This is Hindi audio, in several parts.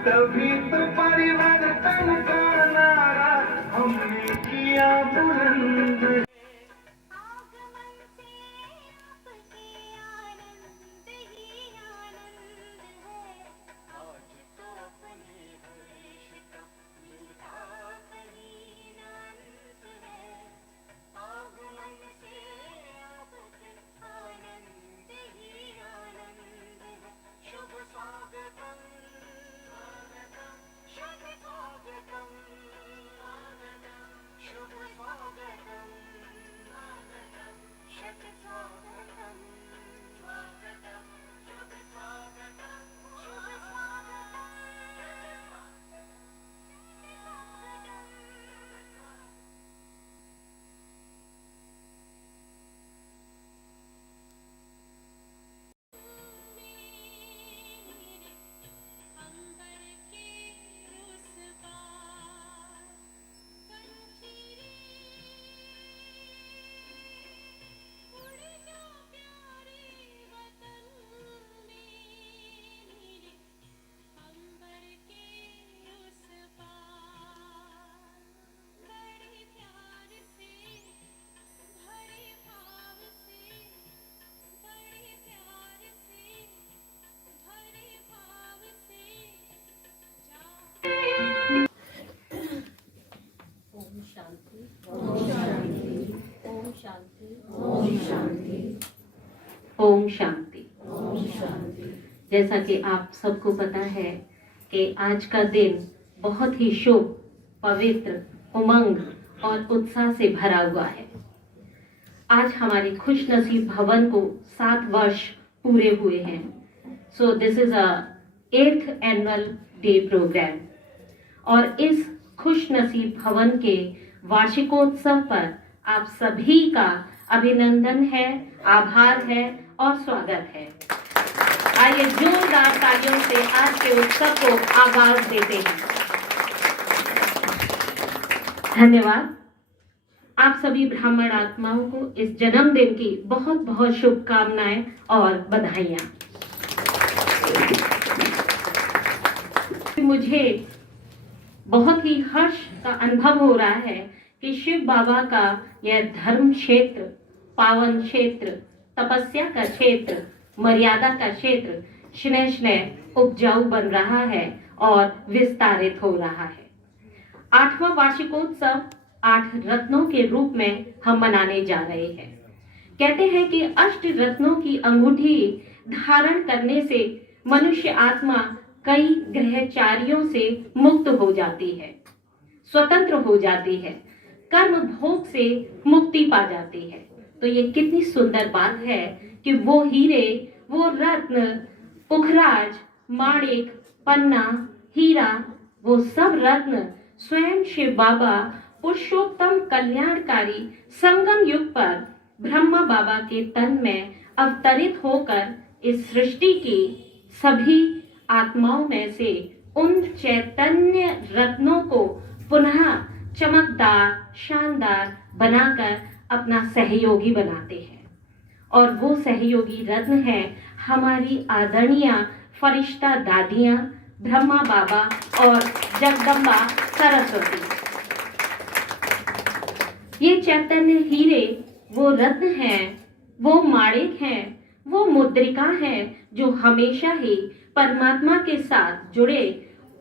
तभी तो परिवर्तन का नारा हमने किया बुलंद। ओम शांति। जैसा कि आप सबको पता है कि आज का दिन बहुत ही शुभ, पवित्र, उमंग और उत्साह से भरा हुआ है। आज हमारे खुशनसीब भवन को 7 वर्ष पूरे हुए हैं। So this is a 8th annual day programme और इस खुशनसीब भवन के वार्षिकोत्सव पर आप सभी का अभिनंदन है, आभार है और स्वागत है। आइए जोरदार तालियों से आज के उत्सव को आगाज देते हैं। धन्यवाद। आप सभी ब्राह्मण आत्माओं को इस जन्मदिन की बहुत बहुत शुभकामनाएं और बधाइयां। मुझे बहुत ही हर्ष का अनुभव हो रहा है कि शिव बाबा का यह धर्म क्षेत्र, पावन क्षेत्र, तपस्या का क्षेत्र, मर्यादा का क्षेत्र स्नेह स्नेह उपजाऊ बन रहा है और विस्तारित हो रहा है। 8वां वार्षिकोत्सव 8 रत्नों के रूप में हम मनाने जा रहे हैं। कहते हैं कि अष्ट रत्नों की अंगूठी धारण करने से मनुष्य आत्मा कई ग्रहचारियों से मुक्त हो जाती है, स्वतंत्र हो जाती है, कर्म भोग से मुक्ति पा जाती है। तो ये कितनी सुंदर बात है कि वो हीरे, वो रत्न, पुखराज, माणिक, पन्ना, हीरा, वो सब रत्न स्वयं शिव बाबा पुरुषोत्तम कल्याणकारी संगम युग पर ब्रह्मा बाबा के तन में अवतरित होकर इस सृष्टि की सभी आत्माओं में से उन चैतन्य रत्नों को पुनः चमकदार, शानदार बनाकर अपना सहयोगी बनाते हैं। और वो सहयोगी रत्न है हमारी आदरणीय फरिश्ता दादियां ब्रह्मा बाबा और जगदम्बा सरस्वती। ये चैतन्य हीरे वो रत्न हैं, वो माणिक हैं, वो मुद्रिका हैं जो हमेशा ही परमात्मा के साथ जुड़े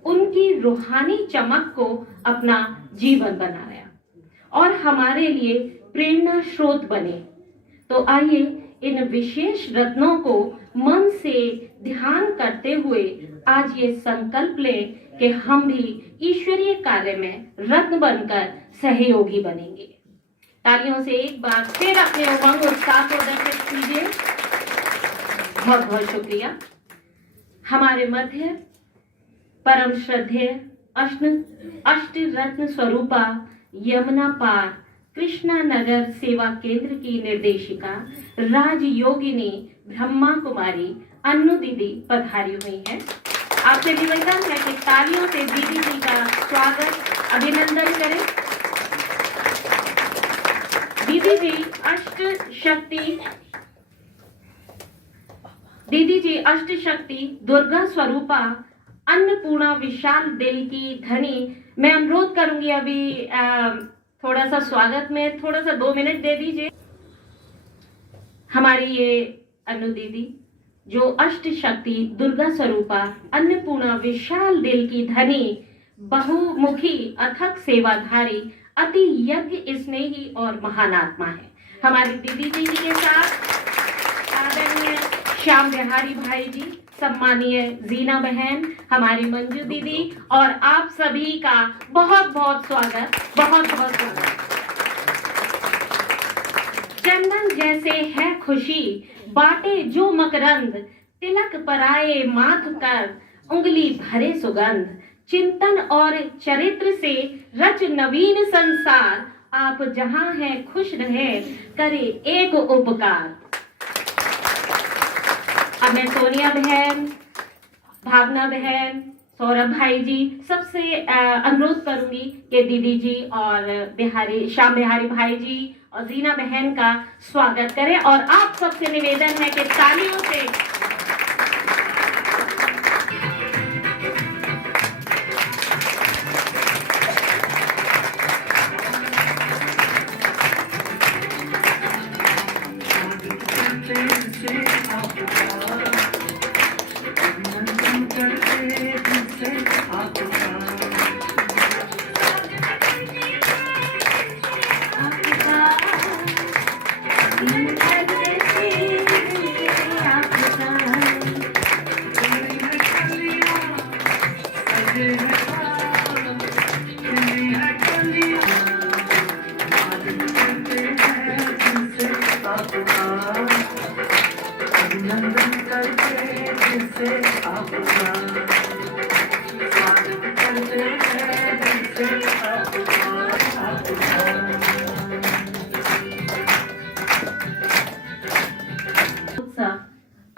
उनकी रूहानी चमक को अपना जीवन बनाया और हमारे लिए प्रेरणा स्रोत बने। तो आइए इन विशेष रत्नों को मन से ध्यान करते हुए आज ये संकल्प लें कि हम भी ईश्वरीय कार्य में रत्न बनकर सहयोगी बनेंगे। तालियों से एक बार फिर अपने उमंग उत्साह को दर्शित कीजिए। बहुत बहुत शुक्रिया। हमारे मध्य परम श्रद्धेय अष्ट रत्न स्वरूपा यमुना पार कृष्णा नगर सेवा केंद्र की निर्देशिका राजयोगिनी ब्रह्मा कुमारी अन्नू दीदी पधारी हुई है। आपसे निवेदन है कि तालियों से दीदी जी का स्वागत अभिनंदन करें। दीदी जी अष्ट शक्ति दुर्गा स्वरूपा अन्नपूर्णा विशाल दिल की धनी। मैं अनुरोध करूंगी अभी थोड़ा सा स्वागत में थोड़ा सा 2 मिनट दे दीजिए। हमारी ये अनु दीदी जो अष्ट शक्ति दुर्गा स्वरूपा अन्नपूर्णा विशाल दिल की धनी बहुमुखी अथक सेवाधारी अति यज्ञ स्नेही और महान आत्मा है। हमारी दीदी जी के साथ आदरणीय श्याम बिहारी भाई जी, सम्मानीय जीना बहन, हमारी मंजू दीदी और आप सभी का बहुत बहुत स्वागत, बहुत बहुत स्वागत। चंदन जैसे है खुशी बाटे जो मकरंद, तिलक पराए माथ कर उंगली भरे सुगंध, चिंतन और चरित्र से रच नवीन संसार, आप जहां हैं खुश रहे करे एक उपकार। अब मैं सोनिया बहन, भावना बहन, सौरभ भाई जी सबसे अनुरोध करूंगी कि दीदी जी और श्याम बिहारी भाई जी और जीना बहन का स्वागत करें और आप सबसे निवेदन है कि तालियों से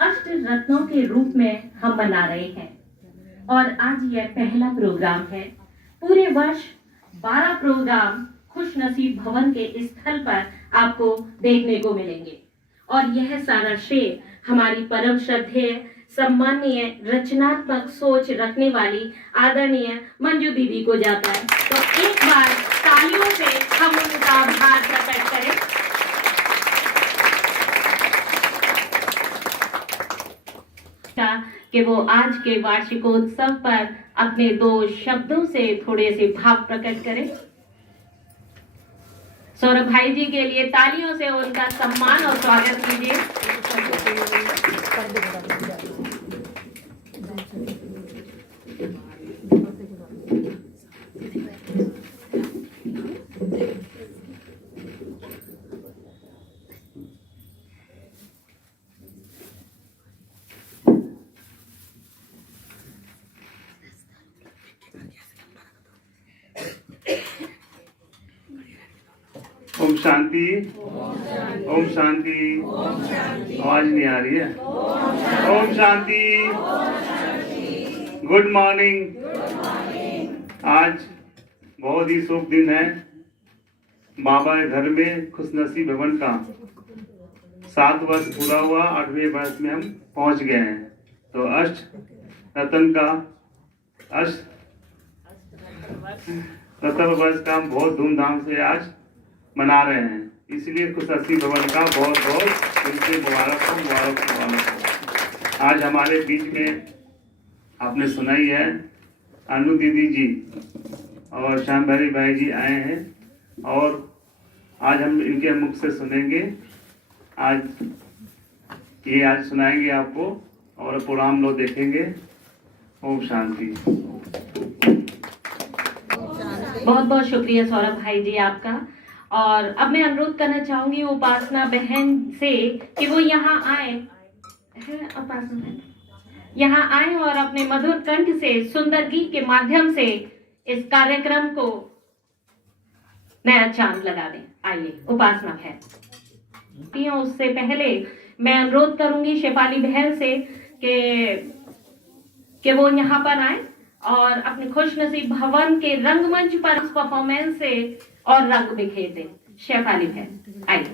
अष्ट रत्नों के रूप में हम मना रहे हैं और आज यह पहला प्रोग्राम है। पूरे वर्ष 12 प्रोग्राम खुशनसीब भवन के स्थल पर आपको देखने को मिलेंगे और यह सारा श्रेय हमारी परम श्रद्धेय सम्मानीय रचनात्मक सोच रखने वाली आदरणीय मंजू दीदी को जाता है। तो एक बार तालियों से हम उनका आभार प्रकट करें। कि वो आज के वार्षिकोत्सव पर अपने 2 शब्दों से थोड़े से भाव प्रकट करें। सौरभ भाई जी के लिए तालियों से उनका सम्मान और स्वागत कीजिए। ओम शांति, ओम शांति। आवाज नहीं आ रही है। Om Shanti, good morning. आज बहुत ही शुभ दिन है। बाबा के घर में खुशनसीब भवन का 7 वर्ष पूरा हुआ, 8वें वर्ष में हम पहुंच गए हैं। तो अष्ट रतन का वर्ष का हम बहुत धूमधाम से आज मना रहे हैं। इसलिए खुशनसीब भवन का बहुत बहुत उनसे मुबारक हो। आज हमारे बीच में आपने सुनाई है अनु दीदी जी और श्याम बिहारी भाई जी आए हैं और आज हम इनके मुख से सुनेंगे। आज ये आज सुनाएंगे आपको और प्रोग्राम लोग देखेंगे। ओम शांति। बहुत बहुत शुक्रिया सौरभ भाई जी आपका। और अब मैं अनुरोध करना चाहूंगी उपासना बहन से कि वो यहाँ आए, है उपासना बहन, यहाँ आए और अपने मधुर कंठ से सुंदर गीत के माध्यम से इस कार्यक्रम को नया चांद लगा दें। आइए उपासना बहन। उससे पहले मैं अनुरोध करूंगी शेफाली बहन से कि वो यहाँ पर आए और अपने खुशनसीब भवन के रंगमंच पर इस परफॉर्मेंस से और रंग बिखेर दें। शेफाली बहन आइए।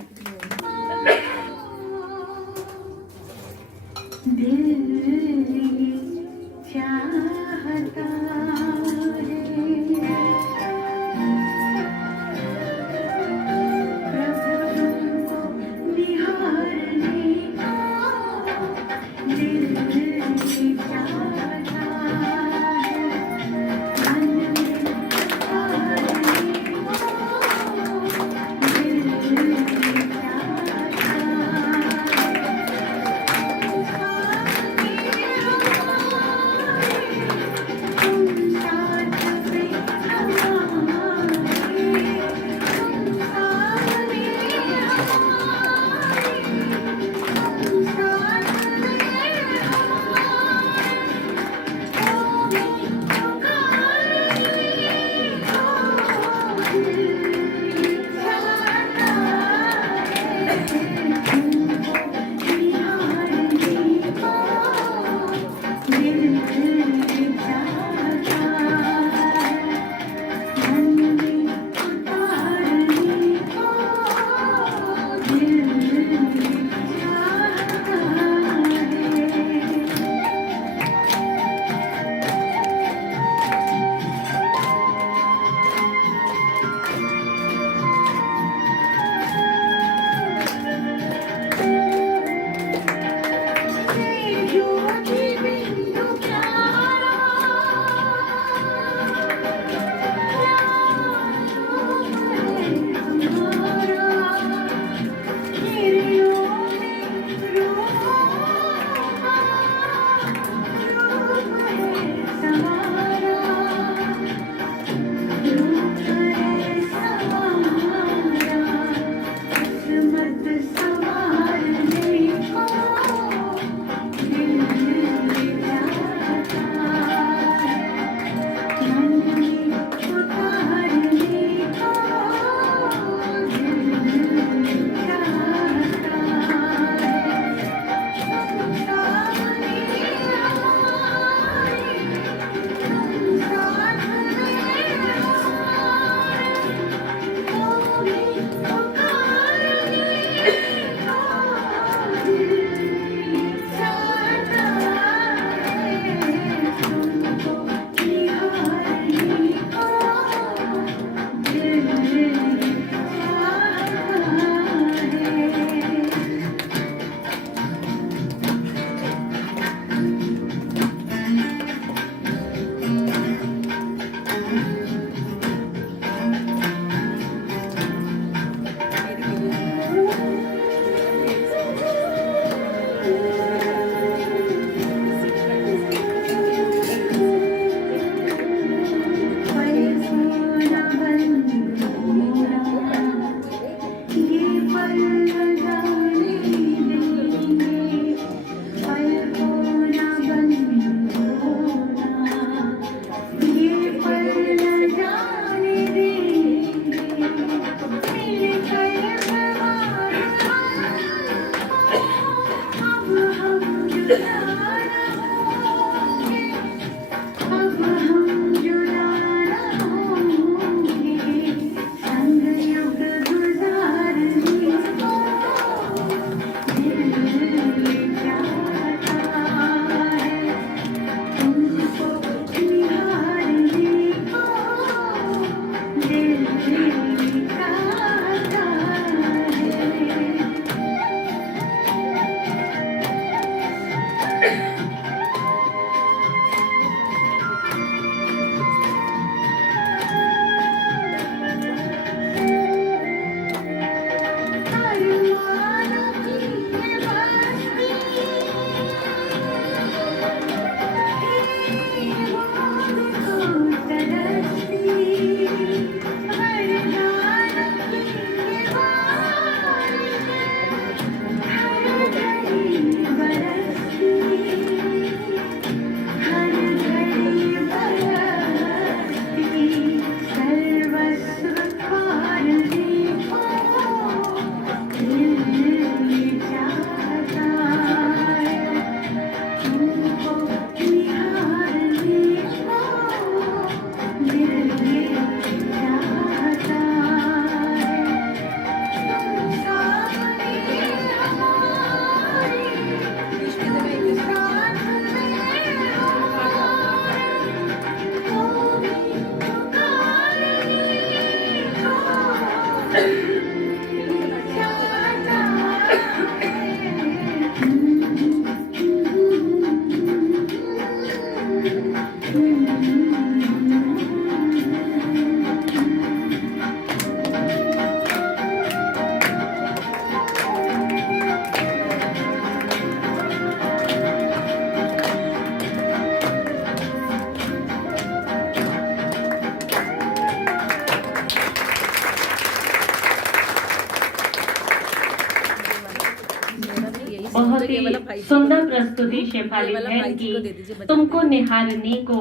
बहुत ये वाला भाई ही जी सुंदर को दे दीजिए। प्रस्तुति शेफाली ये वाला बहन भाई जी की। को दे दीजिए, बचा तुमको देंगे। निहारने को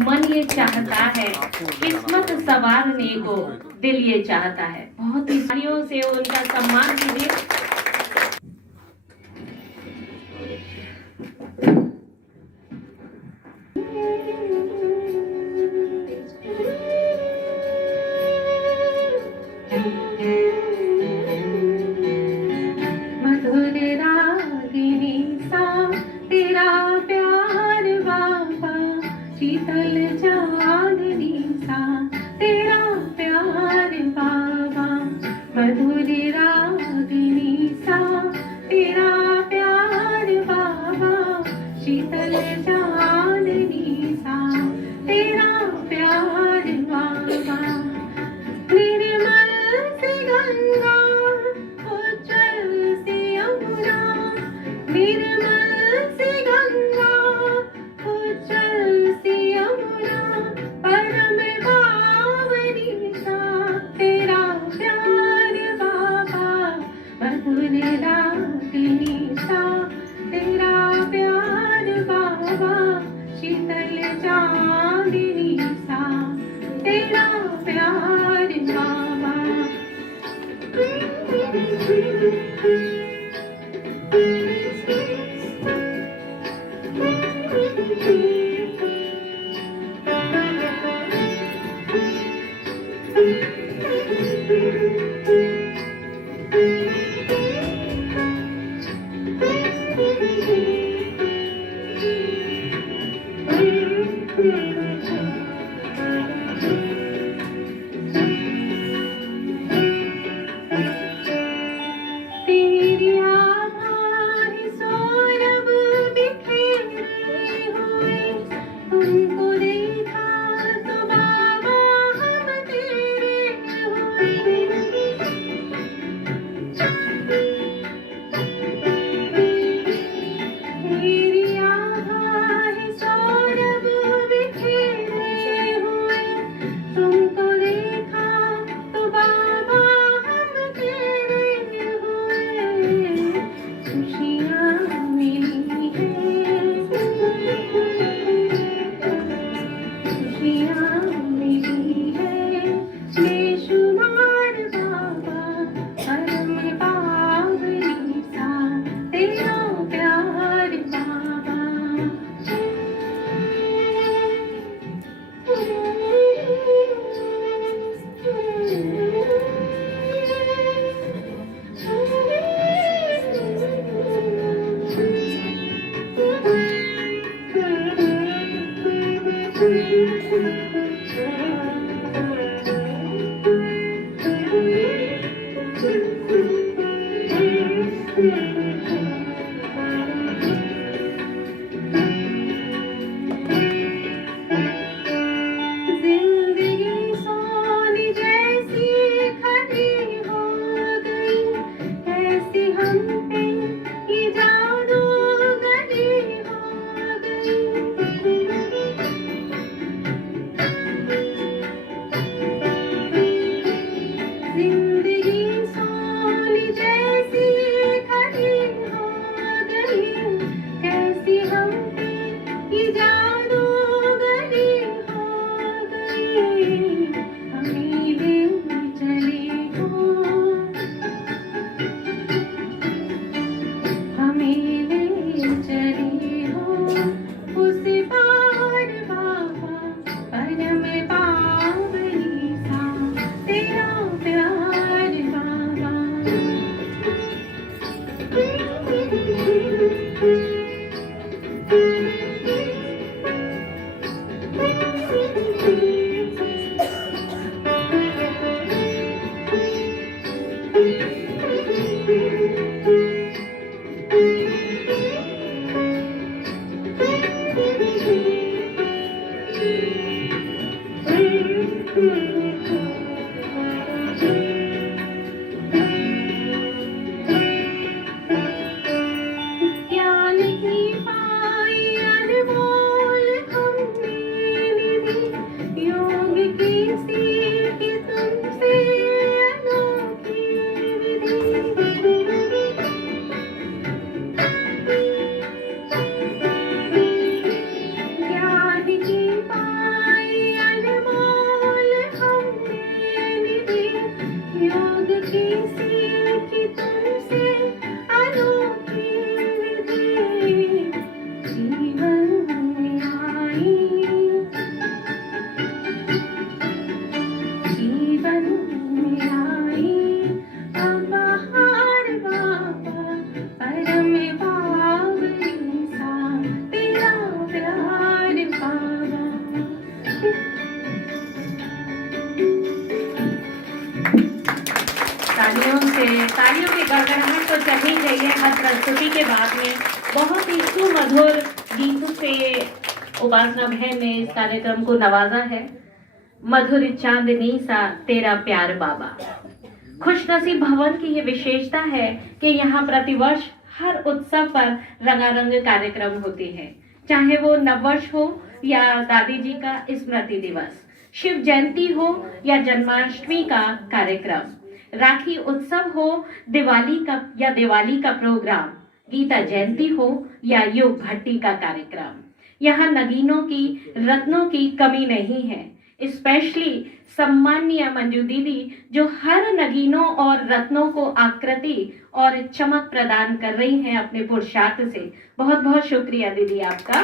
मन ये चाहता है, किस्मत संवारने को दिल ये चाहता है। बहुत ही तालियों से उनका सम्मान कीजिए। मधुर रागिनी सा तेरा प्यार बाबा, शीतल चांदनी सा तेरा प्यार बाबा। मधुर रागिनी सा तेरा प्यार बाबा, शीतल चांदनी सा तेरा प्यार बाबा। निर्मल सी गंगा उज्जवल सी यमुना, निर्मल सी गंगा उज्जवल सी यमुना, परम पावनी सा तेरा प्यार बाबा। मधुर रागिनी सा तेरा प्यार बाबा, शीतल चांदनी सा तेरा प्यार बाबा। है यह प्रस्तुति के बाद में बहुत ही सुमधुर गीत से उपासना बहन ने इस कार्यक्रम को नवाजा है। मधुर चांदनी सा तेरा प्यार बाबा। खुशनसीब भवन की ये विशेषता है कि यहाँ प्रतिवर्ष हर उत्सव पर रंगारंग कार्यक्रम होते हैं, चाहे वो नववर्ष हो या दादी जी का स्मृति दिवस, शिव जयंती हो या जन्माष्टमी का कार्यक्रम, राखी उत्सव हो, दिवाली का प्रोग्राम, गीता जयंती हो या युग भट्टी का कार्यक्रम। यहाँ नगीनों की रत्नों की कमी नहीं है। स्पेशली सम्माननीय मंजू दीदी जो हर नगीनों और रत्नों को आकृति और चमक प्रदान कर रही हैं अपने पुरुषार्थ से। बहुत बहुत शुक्रिया दीदी आपका।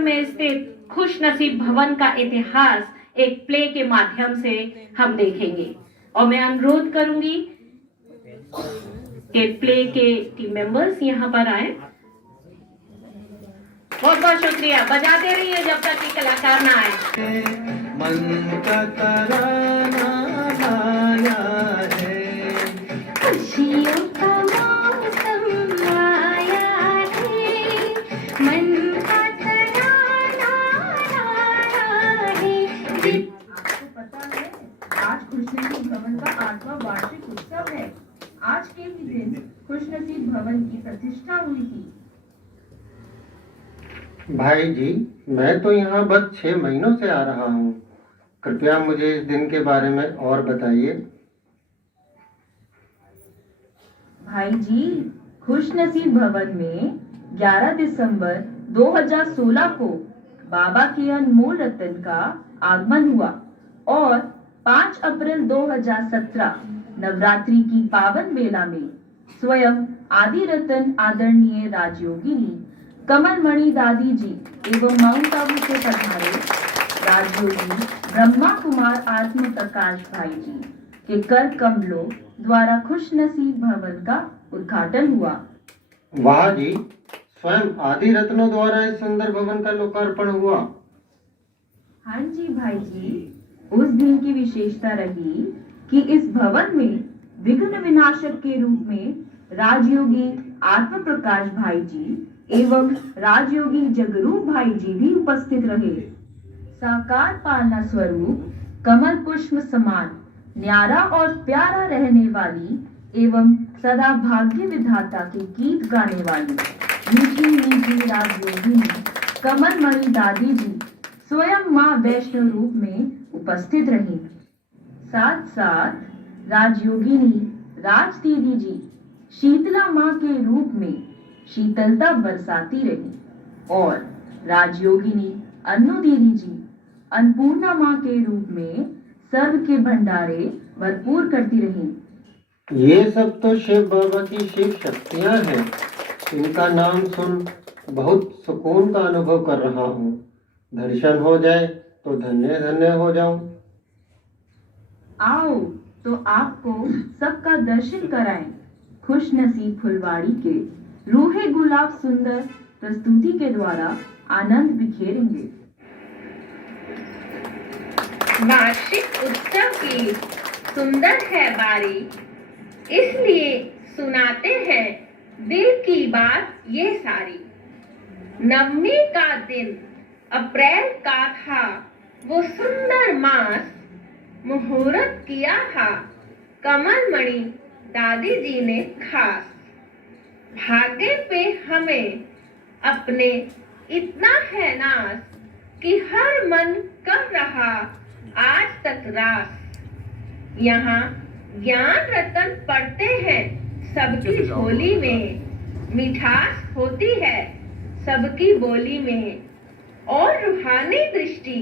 में स्थित खुश नसीब भवन का इतिहास एक प्ले के माध्यम से हम देखेंगे और मैं अनुरोध करूंगी कि प्ले के टीम मेंबर्स यहाँ पर आए। बहुत बहुत शुक्रिया। बजाते रहिए जब तक कि कलाकार ना आए। मन का तराना आया है, खुशियों का मौसम आया है, मन का तराना आया है। आपको पता है आज खुशनसीब भवन का 8वां वार्षिक उत्सव है। आज के ही दिन खुशनसीब भवन की प्रतिष्ठा हुई थी। भाई जी मैं तो यहाँ बस 6 महीनों से आ रहा हूँ, कृपया मुझे इस दिन के बारे में और बताइए। भाई जी खुशनसीब भवन में 11 दिसंबर 2016 को बाबा के अनमोल रतन का आगमन हुआ और 5 अप्रैल 2017 नवरात्रि की पावन बेला में स्वयं आदि रतन आदरणीय राजयोगिनी कमल मणि दादी जी एवं माउंट आबू से पधारे राजयोगी ब्रह्मा कुमार आत्म प्रकाश भाई जी के कर कमलों द्वारा खुशनसीब भवन का उद्घाटन हुआ। वाह जी, स्वयं आदि रत्नों द्वारा इस सुंदर भवन का लोकार्पण हुआ। हाँ जी भाई जी, उस दिन की विशेषता रही कि इस भवन में विघ्न विनाशक के रूप में राजयोगी आत्म प्रकाश भाई जी एवं राजयोगी जगरूप भाई जी भी उपस्थित रहे। साकार पालना स्वरूप कमल पुष्प समान न्यारा और प्यारा रहने वाली एवं सदा भाग्य विधाता के गीत गाने वाली मीठी मीठी राजयोगिनी कमल मणि दादी जी स्वयं माँ वैष्णो रूप में उपस्थित रही। साथ साथ राजयोगिनी राज दीदी जी शीतला माँ के रूप में शीतलता बरसाती रही और राजयोगिनी अन्नू दीदी जी अन्नपूर्णा माँ के रूप में सर्व के भंडारे भरपूर करती रही। ये सब तो शिव बाबा की शिव शक्तियाँ हैं, इनका नाम सुन बहुत सुकून का अनुभव कर रहा हूँ। दर्शन हो जाए तो धन्य धन्य हो जाऊं। आओ तो आपको सबका दर्शन कराएं। खुश नसीब फुलवाड़ी के रूहे गुलाब सुंदर प्रस्तुति के द्वारा आनंद बिखेरेंगे। वार्षिक उत्सव की सुंदर है बारी, इसलिए सुनाते हैं दिल की बात ये सारी। नवमी का दिन अप्रैल का था, वो सुंदर मास मुहूर्त किया था कमल मणि दादी जी ने खास। भाग्य पे हमें अपने इतना है नाज कि हर मन कर रहा आज तक रास। यहाँ ज्ञान रतन पढ़ते हैं सबकी झोली में, मिठास होती है सबकी बोली में और रूहानी दृष्टि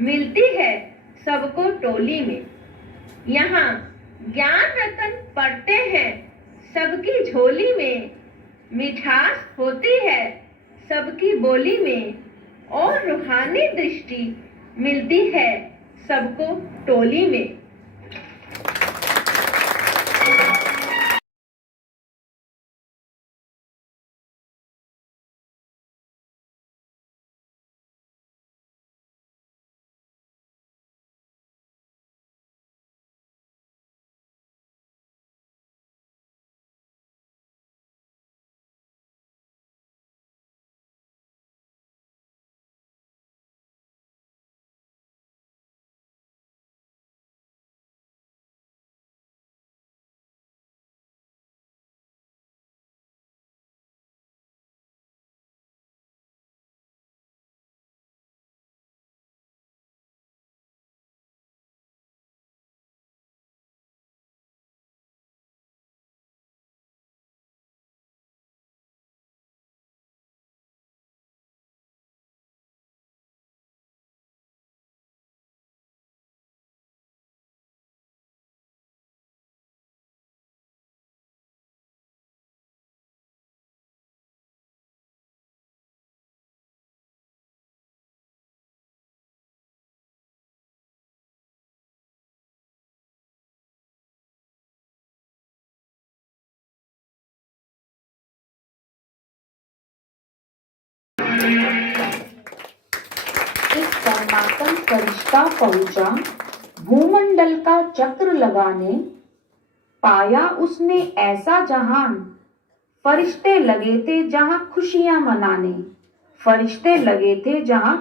मिलती है सबको टोली में। यहाँ ज्ञान रतन पढ़ते हैं सबकी झोली में, मिठास होती है सबकी बोली में और रूहानी दृष्टि मिलती है सबको टोली में। परमात्म फरिश्ता पहुंचा भूमंडल का चक्र लगाने, पाया उसने ऐसा जहान, फरिश्ते लगे थे जहां खुशियां मनाने, फरिश्ते लगे थे जहां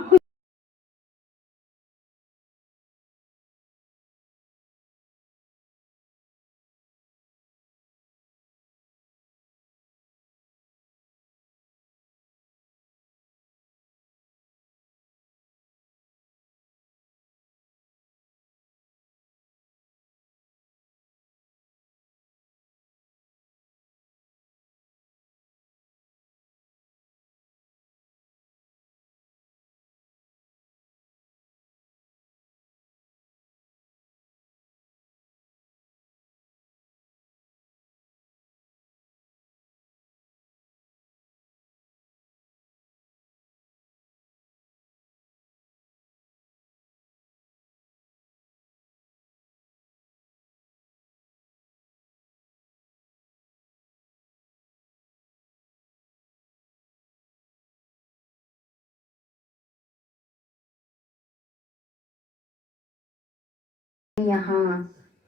यहाँ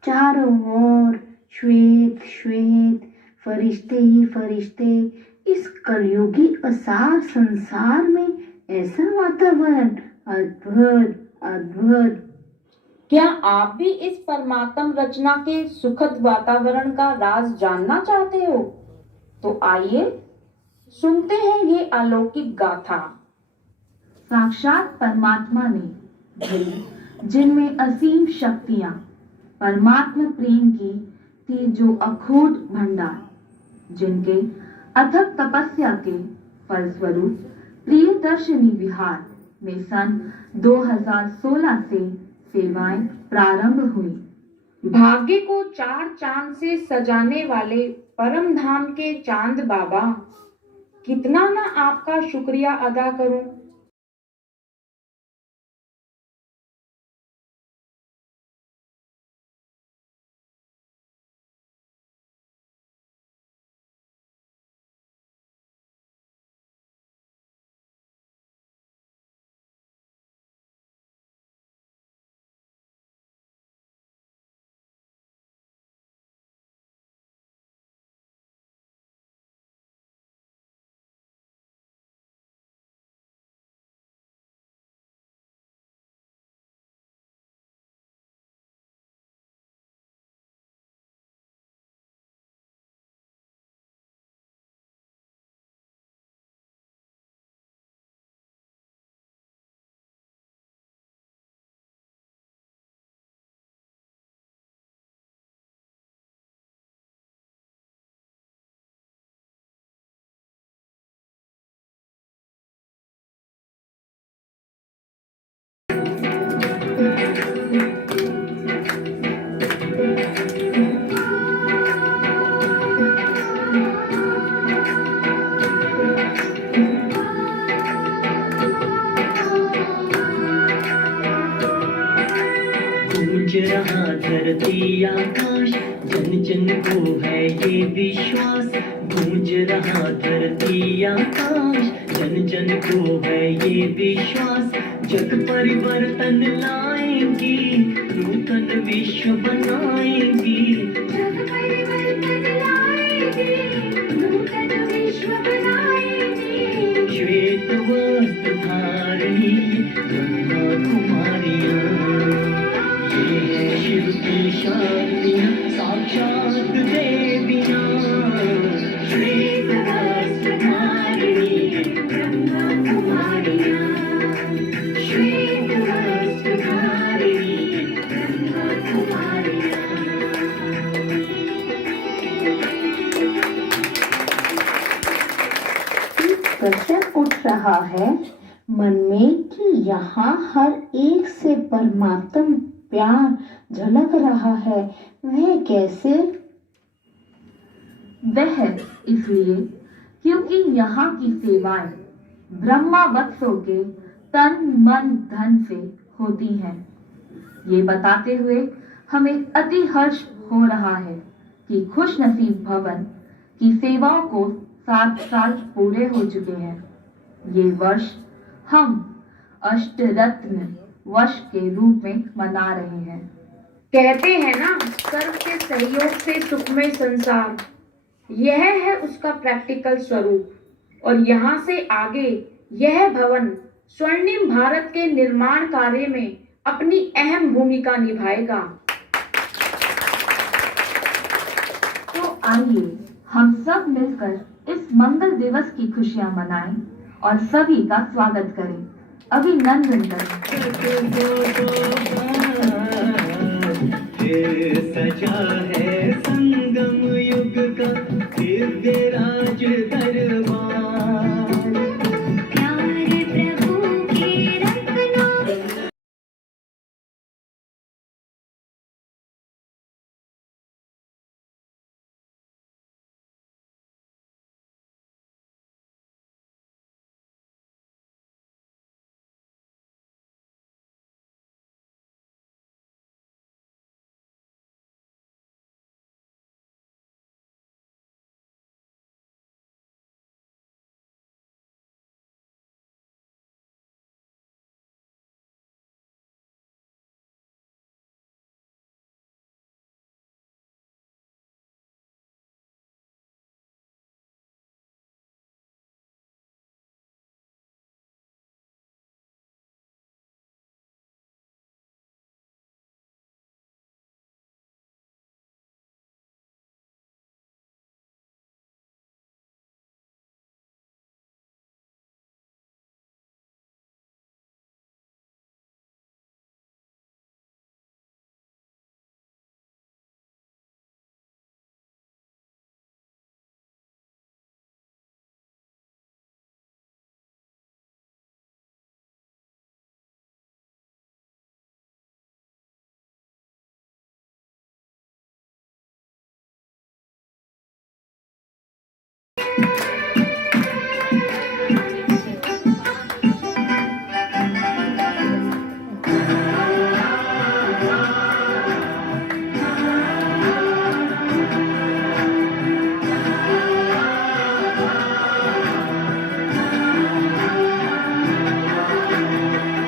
चारों ओर श्वेत श्वेत फरिश्ते ही फरिश्ते। इस कलयुगी असार संसार में ऐसा वातावरण अद्भुत अद्भुत। क्या आप भी इस परमात्म रचना के सुखद वातावरण का राज जानना चाहते हो? तो आइए सुनते हैं ये अलौकिक गाथा। साक्षात परमात्मा ने भरी जिनमें असीम शक्तियां, परमात्मा प्रेम की थी जो अखोट भंडार, जिनके अथक तपस्या के फलस्वरूप प्रियदर्शनी विहार में सन 2016 से सेवाएं प्रारंभ हुई। भाग्य को चार चांद से सजाने वाले परम धाम के चांद बाबा, कितना ना आपका शुक्रिया अदा करूं। गूंज रहा धरती आकाश, जन जन को है ये विश्वास। गूंज रहा धरती आकाश, जन जन को है ये विश्वास। जग परिवर्तन लाएंगी, नूतन विश्व बनाएंगी। जग परिवर्तन लाएंगी, नूतन विश्व बनाएंगी। श्वेत वस्त्र धारणी ब्रह्मा कुमारियां, शिव की शक्तियां साक्षात देवियां। श्वेत वस्त्र धारिणी ब्रह्मा कुमारियां, श्वेत वस्त्र धारिणी ब्रह्मा कुमारियां। प्रश्न उठ रहा है मन में कि यहाँ हर एक से परमात्म प्यार झलक रहा है, वह कैसे? वह इसलिए क्योंकि यहाँ की सेवाएं ब्रह्मावत्सों के तन मन धन से होती हैं। ये बताते हुए हमें अति हर्ष हो रहा है कि खुश नसीब भवन की सेवाओं को 7 साल पूरे हो चुके हैं। ये वर्ष हम अष्टरत्न वर्ष के रूप में मना रहे हैं। कहते हैं ना, सर्व के सहयोग से सुखमय संसार, यह है उसका प्रैक्टिकल स्वरूप। और यहाँ से आगे यह भवन स्वर्णिम भारत के निर्माण कार्य में अपनी अहम भूमिका निभाएगा। तो आइए हम सब मिलकर इस मंगल दिवस की खुशियां मनाएं और सभी का स्वागत करें। अभिनंदन करें। सजा है संगम युग का दिव्य राज दरबार, प्यारे प्रभु के रत्नों।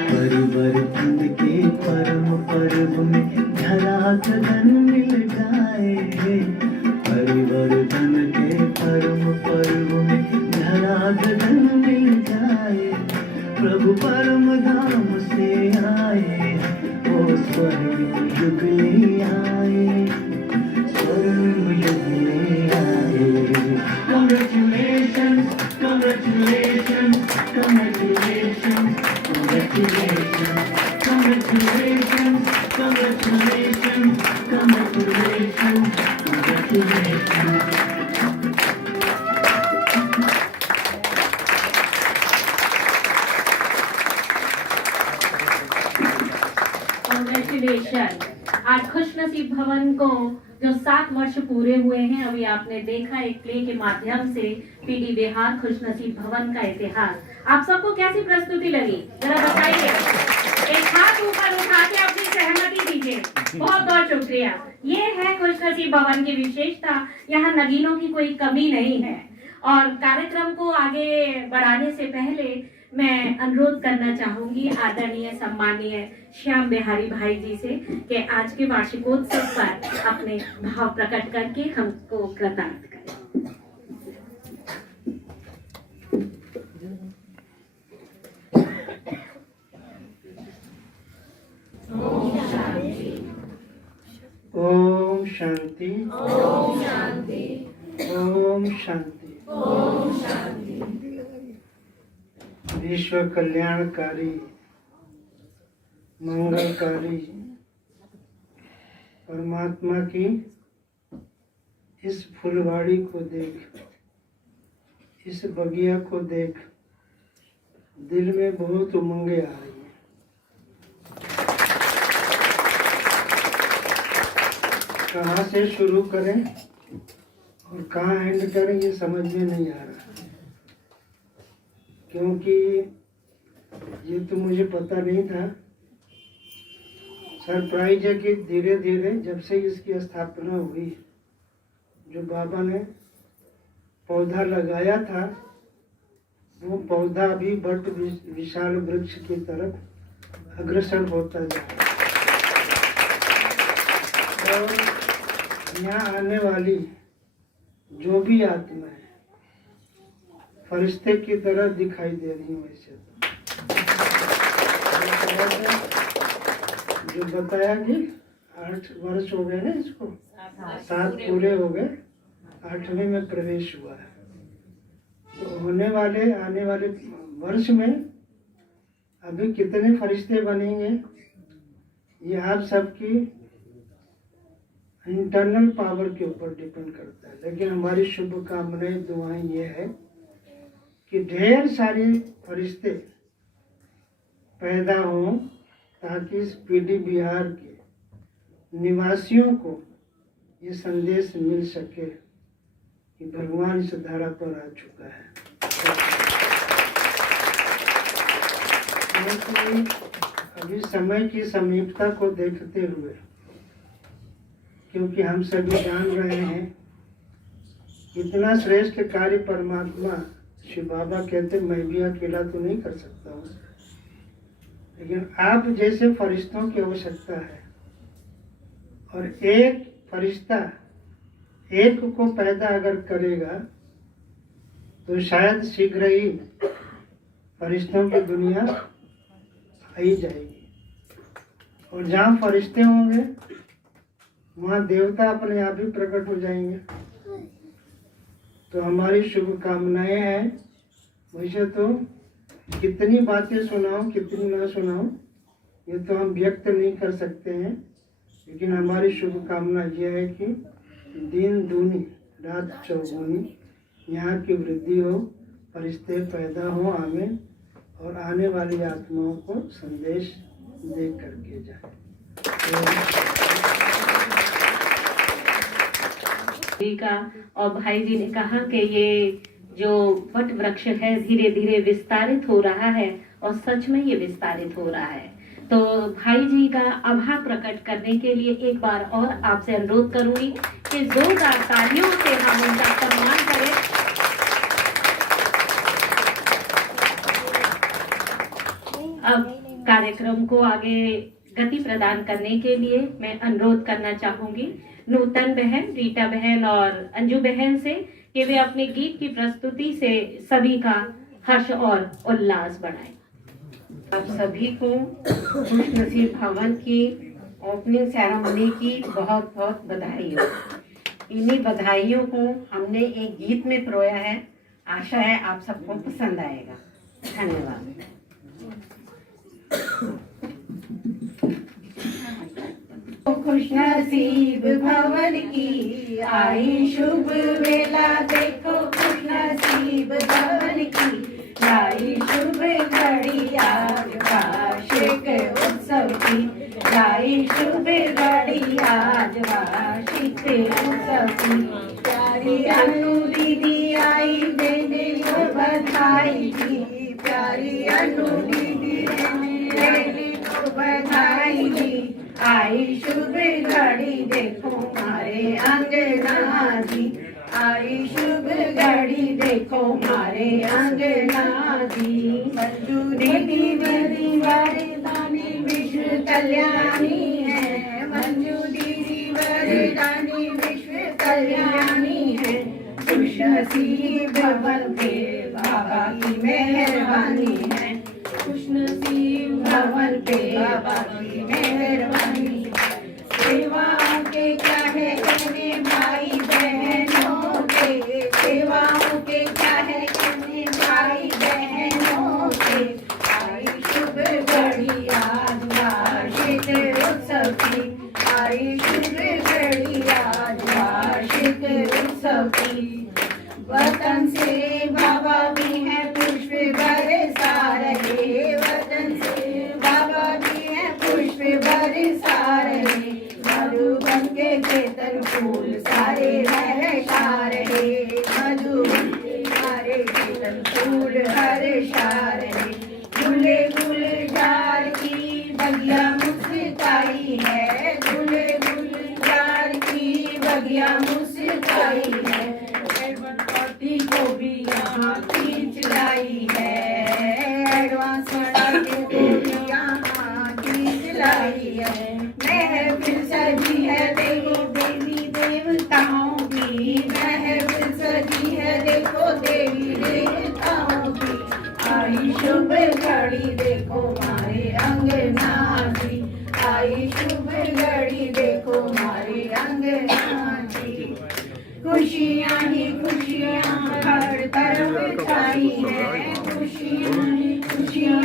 परिवर्तन के परम पर्व में ढला गगन मिल जाए, परिवर्तन के परम पर्व में ढला गगन मिल जाए। प्रभु परम धाम से आए, वो स्वर्ण युग ले आए, स्वर्ण युग ले आए। Congratulations, congratulations, congratulations, congratulations, congratulations, congratulations, congratulations, congratulations. Congratulation. आज खुशनसीब भवन को जो 7 वर्ष पूरे हुए हैं, अभी आपने देखा एक प्ले के माध्यम से पीडी बिहार खुशनसीब भवन का इतिहास। आप सबको कैसी प्रस्तुति लगी, जरा बताइए। एक हाथ ऊपर उठा के अपनी सहमति दीजिए। बहुत बहुत शुक्रिया। ये है खुशनसीब भवन की विशेषता, यहाँ नगीनों की कोई कमी नहीं है। और कार्यक्रम को आगे बढ़ाने से पहले मैं अनुरोध करना चाहूंगी आदरणीय सम्मानीय श्याम बिहारी भाई जी से कि आज के वार्षिकोत्सव पर अपने भाव प्रकट करके हमको कृतार्थ करें। ओम शांति, ओम शांति, ओम शांति, ओम शांति। विश्व कल्याणकारी, मंगलकारी परमात्मा की इस फुलवाड़ी को देख, इस बगिया को देख, दिल में बहुत उमंगे आ रही हैं। कहाँ से शुरू करें और कहाँ एंड करें ये समझ में नहीं आ रहा, क्योंकि ये तो मुझे पता नहीं था। सरप्राइज है कि धीरे धीरे जब से इसकी स्थापना हुई, जो बाबा ने पौधा लगाया था वो पौधा भी बट विशाल वृक्ष की तरफ अग्रसर होता जाए। और यहाँ आने वाली जो भी आत्मा है फरिश्ते की तरह दिखाई दे रही है। वैसे तो जो बताया कि 8 वर्ष हो गए ना, इसको 7 पूरे हो गए, 8वें में प्रवेश हुआ है। तो आने वाले वर्ष में अभी कितने फरिश्ते बनेंगे ये आप सबकी इंटरनल पावर के ऊपर डिपेंड करता है। लेकिन हमारी शुभकामनाएं दुआएं ये है कि ढेर सारे फरिश्ते पैदा हों ताकि इस पीडी बिहार के निवासियों को ये संदेश मिल सके कि भगवान इस धरा पर आ चुका है। अभी समय की समीपता को देखते हुए, क्योंकि हम सभी जान रहे हैं इतना श्रेष्ठ कार्य परमात्मा शिव बाबा कहते मैं भी अकेला तो नहीं कर सकता हूँ, लेकिन आप जैसे फरिश्तों की आवश्यकता है। और एक फरिश्ता एक को पैदा अगर करेगा तो शायद शीघ्र ही फरिश्तों की दुनिया आ ही जाएगी। और जहाँ फरिश्ते होंगे वहाँ देवता अपने आप ही प्रकट हो जाएंगे। तो हमारी शुभकामनाएं हैं। वैसे तो कितनी बातें सुनाऊं कितनी ना सुनाऊं ये तो हम व्यक्त नहीं कर सकते हैं, लेकिन हमारी शुभकामना यह है कि दिन दूनी रात चौगुनी यहाँ की वृद्धि हो, फरिश्ते पैदा हो आमीन, और आने वाली आत्माओं को संदेश दे करके जाए। जी का और भाई जी ने कहा कि ये जो वट वृक्ष है धीरे धीरे विस्तारित हो रहा है और सच में ये विस्तारित हो रहा है। तो भाई जी का आभार प्रकट करने के लिए एक बार और आपसे अनुरोध करूंगी कि जोरदार तालियों से हम उनका सम्मान करें। अब कार्यक्रम को आगे गति प्रदान करने के लिए मैं अनुरोध करना चाहूंगी नूतन बहन, रीटा बहन और अंजू बहन से कि वे अपने गीत की प्रस्तुति से सभी का हर्ष और उल्लास बढ़ाएं। आप सभी को खुश नसीब भवन की ओपनिंग सेरेमनी की बहुत बहुत बधाई हो। इन्हीं बधाइयों को हमने एक गीत में पिरोया है। आशा है आप सबको पसंद आएगा। धन्यवाद। खुश नसीब भवन की आई शुभ वेला, देखो खुश नसीब भवन की आई शुभ घड़ी, आज वार्षिक उत्सव की आई शुभ घड़ी, आज वार्षिक उत्सव की। प्यारी अनु दीदी आई देने को बधाई की, प्यारी अनु दीदी देने को बधाई की। आई शुभ घड़ी देखो हमारे अंगना जी, आई शुभ घड़ी देखो हमारे अंगना जी। मंजू दीदी मेरी वरदानी विश्व कल्याणी है, मंजू दीदी वरदानी विश्व कल्याणी है। खुश नसीब भवन पे बाबा की मेहरबानी है, खुश नसीब भवन पे बाबा की मेहरबानी। सेवाओं के क्या है कहने भाई बहनों के, सेवाओं के क्या है कहने भाई बहनों के। आई शुभ घड़ी आज वार्षिक उत्सव की, आई शुभ घड़ी आज वार्षिक उत्सव की। वतन से बाबा भी है पुष्प बरसा रहे, वतन से बाबा भी है पुष्प बरसा रहे। मधुबन के खेतर फूल सारे हर्षा रहे, मधुबन के सारे खेतर फूल हर्षा रहे। गुले गुलजार की बगिया मुस्काई है, गुले गुलजार की बगिया मुस्काई है। को भी यहाँ खींच लाई है, एडवांस के यहाँ खींच लाई है। महफिल सजी है देखो देवी देवताओं की, महफिल सजी है देखो देवी देवताओं की। आई शुभ घड़ी देखो हमारे अंगना की, आई शुभ घड़ी देखो हमारे अंगना की। खुशियाँ ही खुशियाँ हर तरफ छाई है, खुशियाँ ही खुशियाँ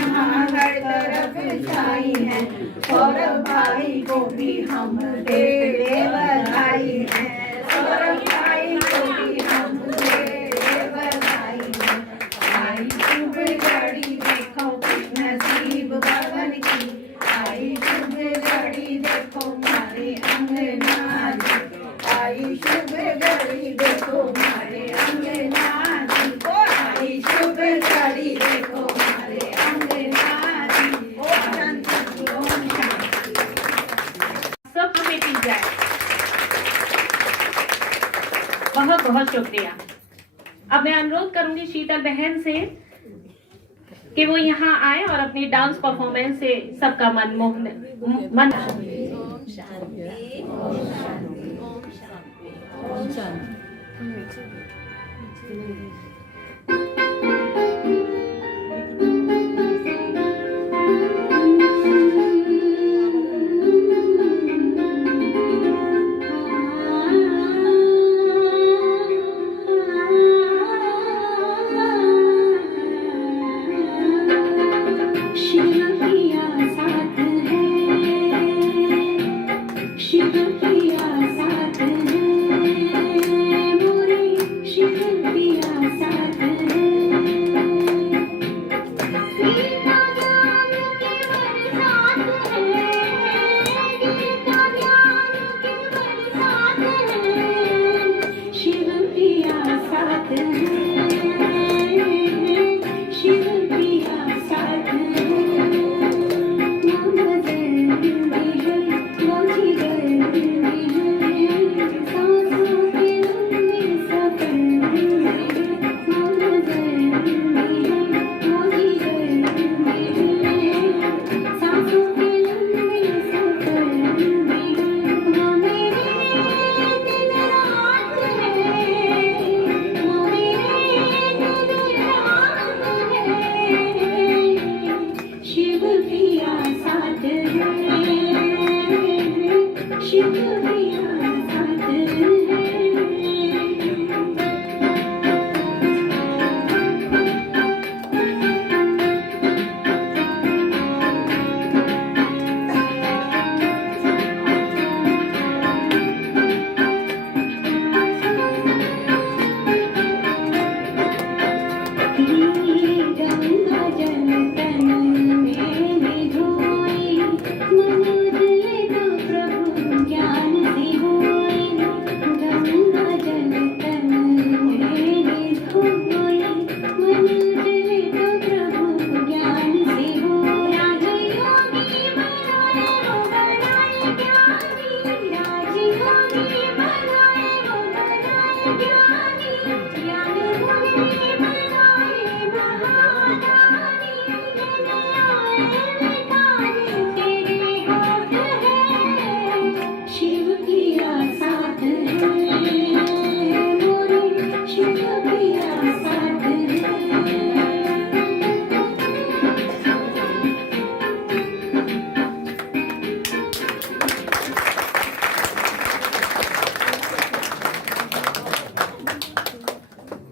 हर तरफ छाई है। सौरभ भाई को भी हम दे बधाई है, सौरभ भाई को भी हम दे बधाई है। आई शुभ घड़ी देखो खुशनसीब भवन की, आई शुभ घड़ी देखो हमारे अंगना की, आई शुभ घड़ी देखो हमारे अंगना की, आई शुभ घड़ी देखो हमारे अंगना की। ओम शांति ओम शांति। सब बेटी जाए। बहुत बहुत शुक्रिया। अब मैं अनुरोध करूंगी शीतल बहन से कि वो यहाँ आए और अपनी डांस परफॉर्मेंस से सबका मन मोहन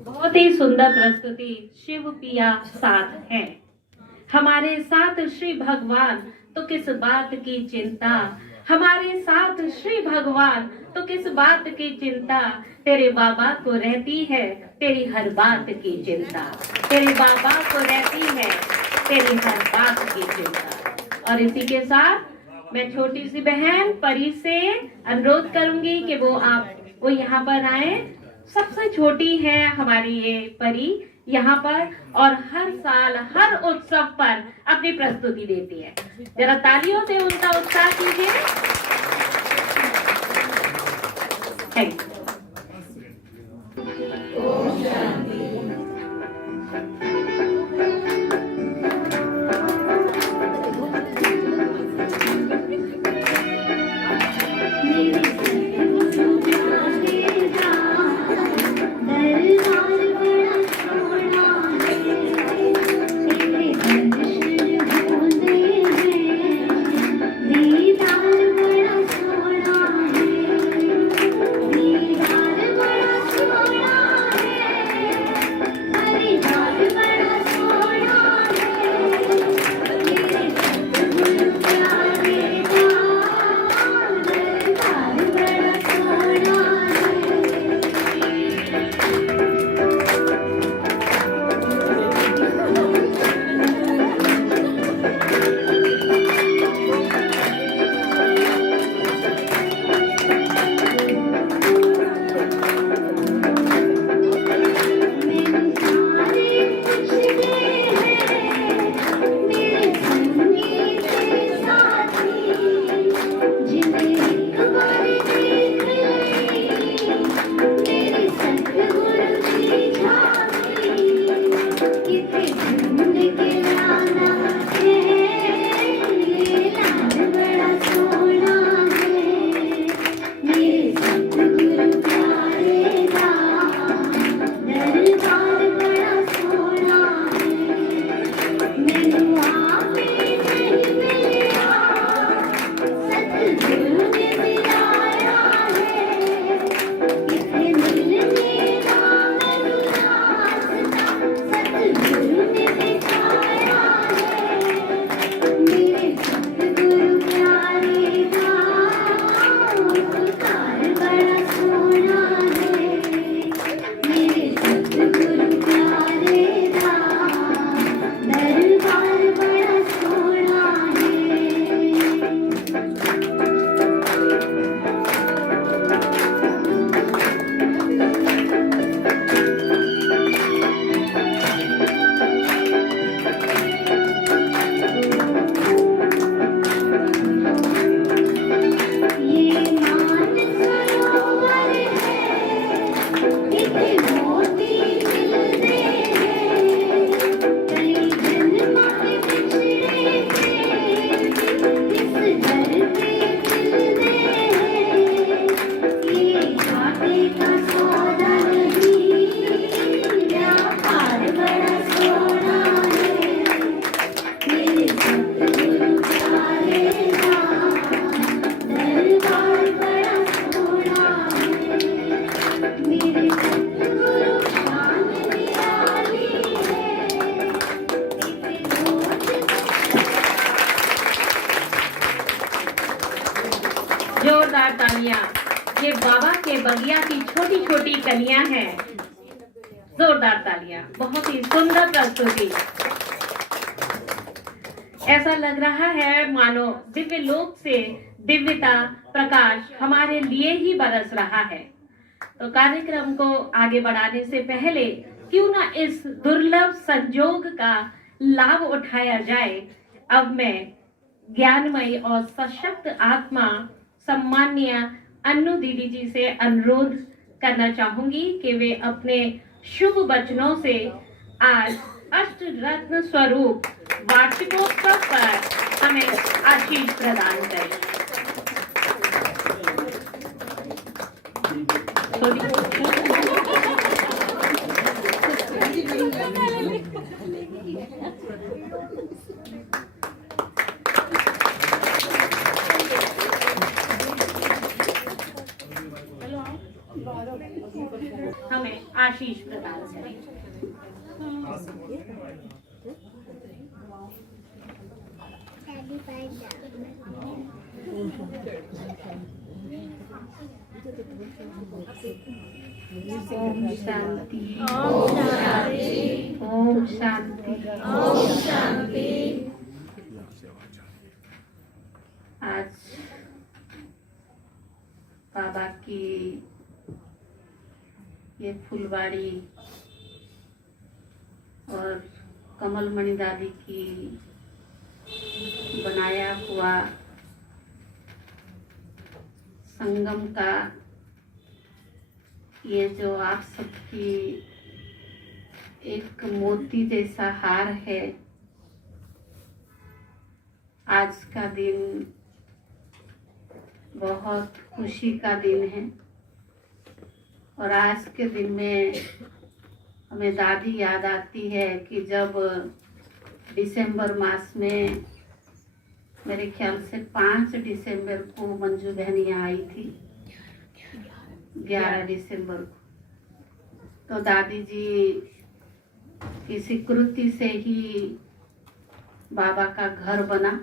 बहुत ही सुंदर प्रस्तुति। शिव पिया साथ है, हमारे साथ श्री भगवान तो किस बात की चिंता, हमारे साथ श्री भगवान तो किस बात की चिंता। तेरे बाबा को रहती है तेरी हर बात की चिंता, तेरे बाबा को रहती है तेरी हर बात की चिंता। और इसी के साथ मैं छोटी सी बहन परी से अनुरोध करूंगी कि वो यहाँ पर आए। सबसे छोटी है हमारी ये परी यहाँ पर, और हर साल हर उत्सव पर अपनी प्रस्तुति देती है। जरा तालियों से उनका उत्साह कीजिए। Thank you. तालियां, ये बाबा के बगिया की छोटी छोटी कलियां हैं। जोरदार तालियां, बहुत ही सुंदर प्रस्तुति। ऐसा लग रहा है मानो दिव्य लोक से दिव्यता प्रकाश हमारे लिए ही बरस रहा है। तो कार्यक्रम को आगे बढ़ाने से पहले क्यों ना इस दुर्लभ संयोग का लाभ उठाया जाए। अब मैं ज्ञानमयी और सशक्त आत्मा सम्माननीय अन्नू दीदी जी से अनुरोध करना चाहूंगी कि वे अपने शुभ वचनों से आज अष्ट रत्न स्वरूप वार्षिकोत्सव पर हमें आशीष प्रदान करें। हमें आशीष प्रदान करें। ओम शांति, ओम शांति, ओम शांति। आज बाबा की ये फुलवाड़ी और कमलमणि दादी की बनाया हुआ संगम का ये जो आप सबकी एक मोती जैसा हार है। आज का दिन बहुत खुशी का दिन है और आज के दिन में हमें दादी याद आती है कि जब दिसंबर मास में मेरे ख्याल से 5 दिसंबर को मंजू बहन यहाँ आई थी, 11 दिसंबर को। तो दादी जी की स्वीकृति से ही बाबा का घर बना।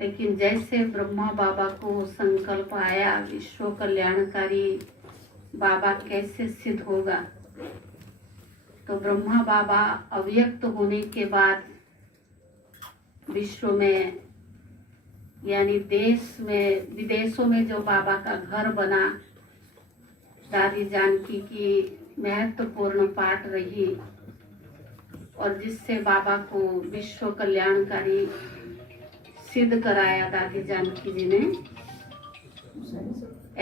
लेकिन जैसे ब्रह्मा बाबा को संकल्प आया विश्व कल्याणकारी बाबा कैसे सिद्ध होगा, तो ब्रह्मा बाबा अव्यक्त होने के बाद विश्व में यानी देश में विदेशों में जो बाबा का घर बना, दादी जानकी की महत्वपूर्ण पाठ रही और जिससे बाबा को विश्व कल्याणकारी सिद्ध कराया दादी जानकी जी ने।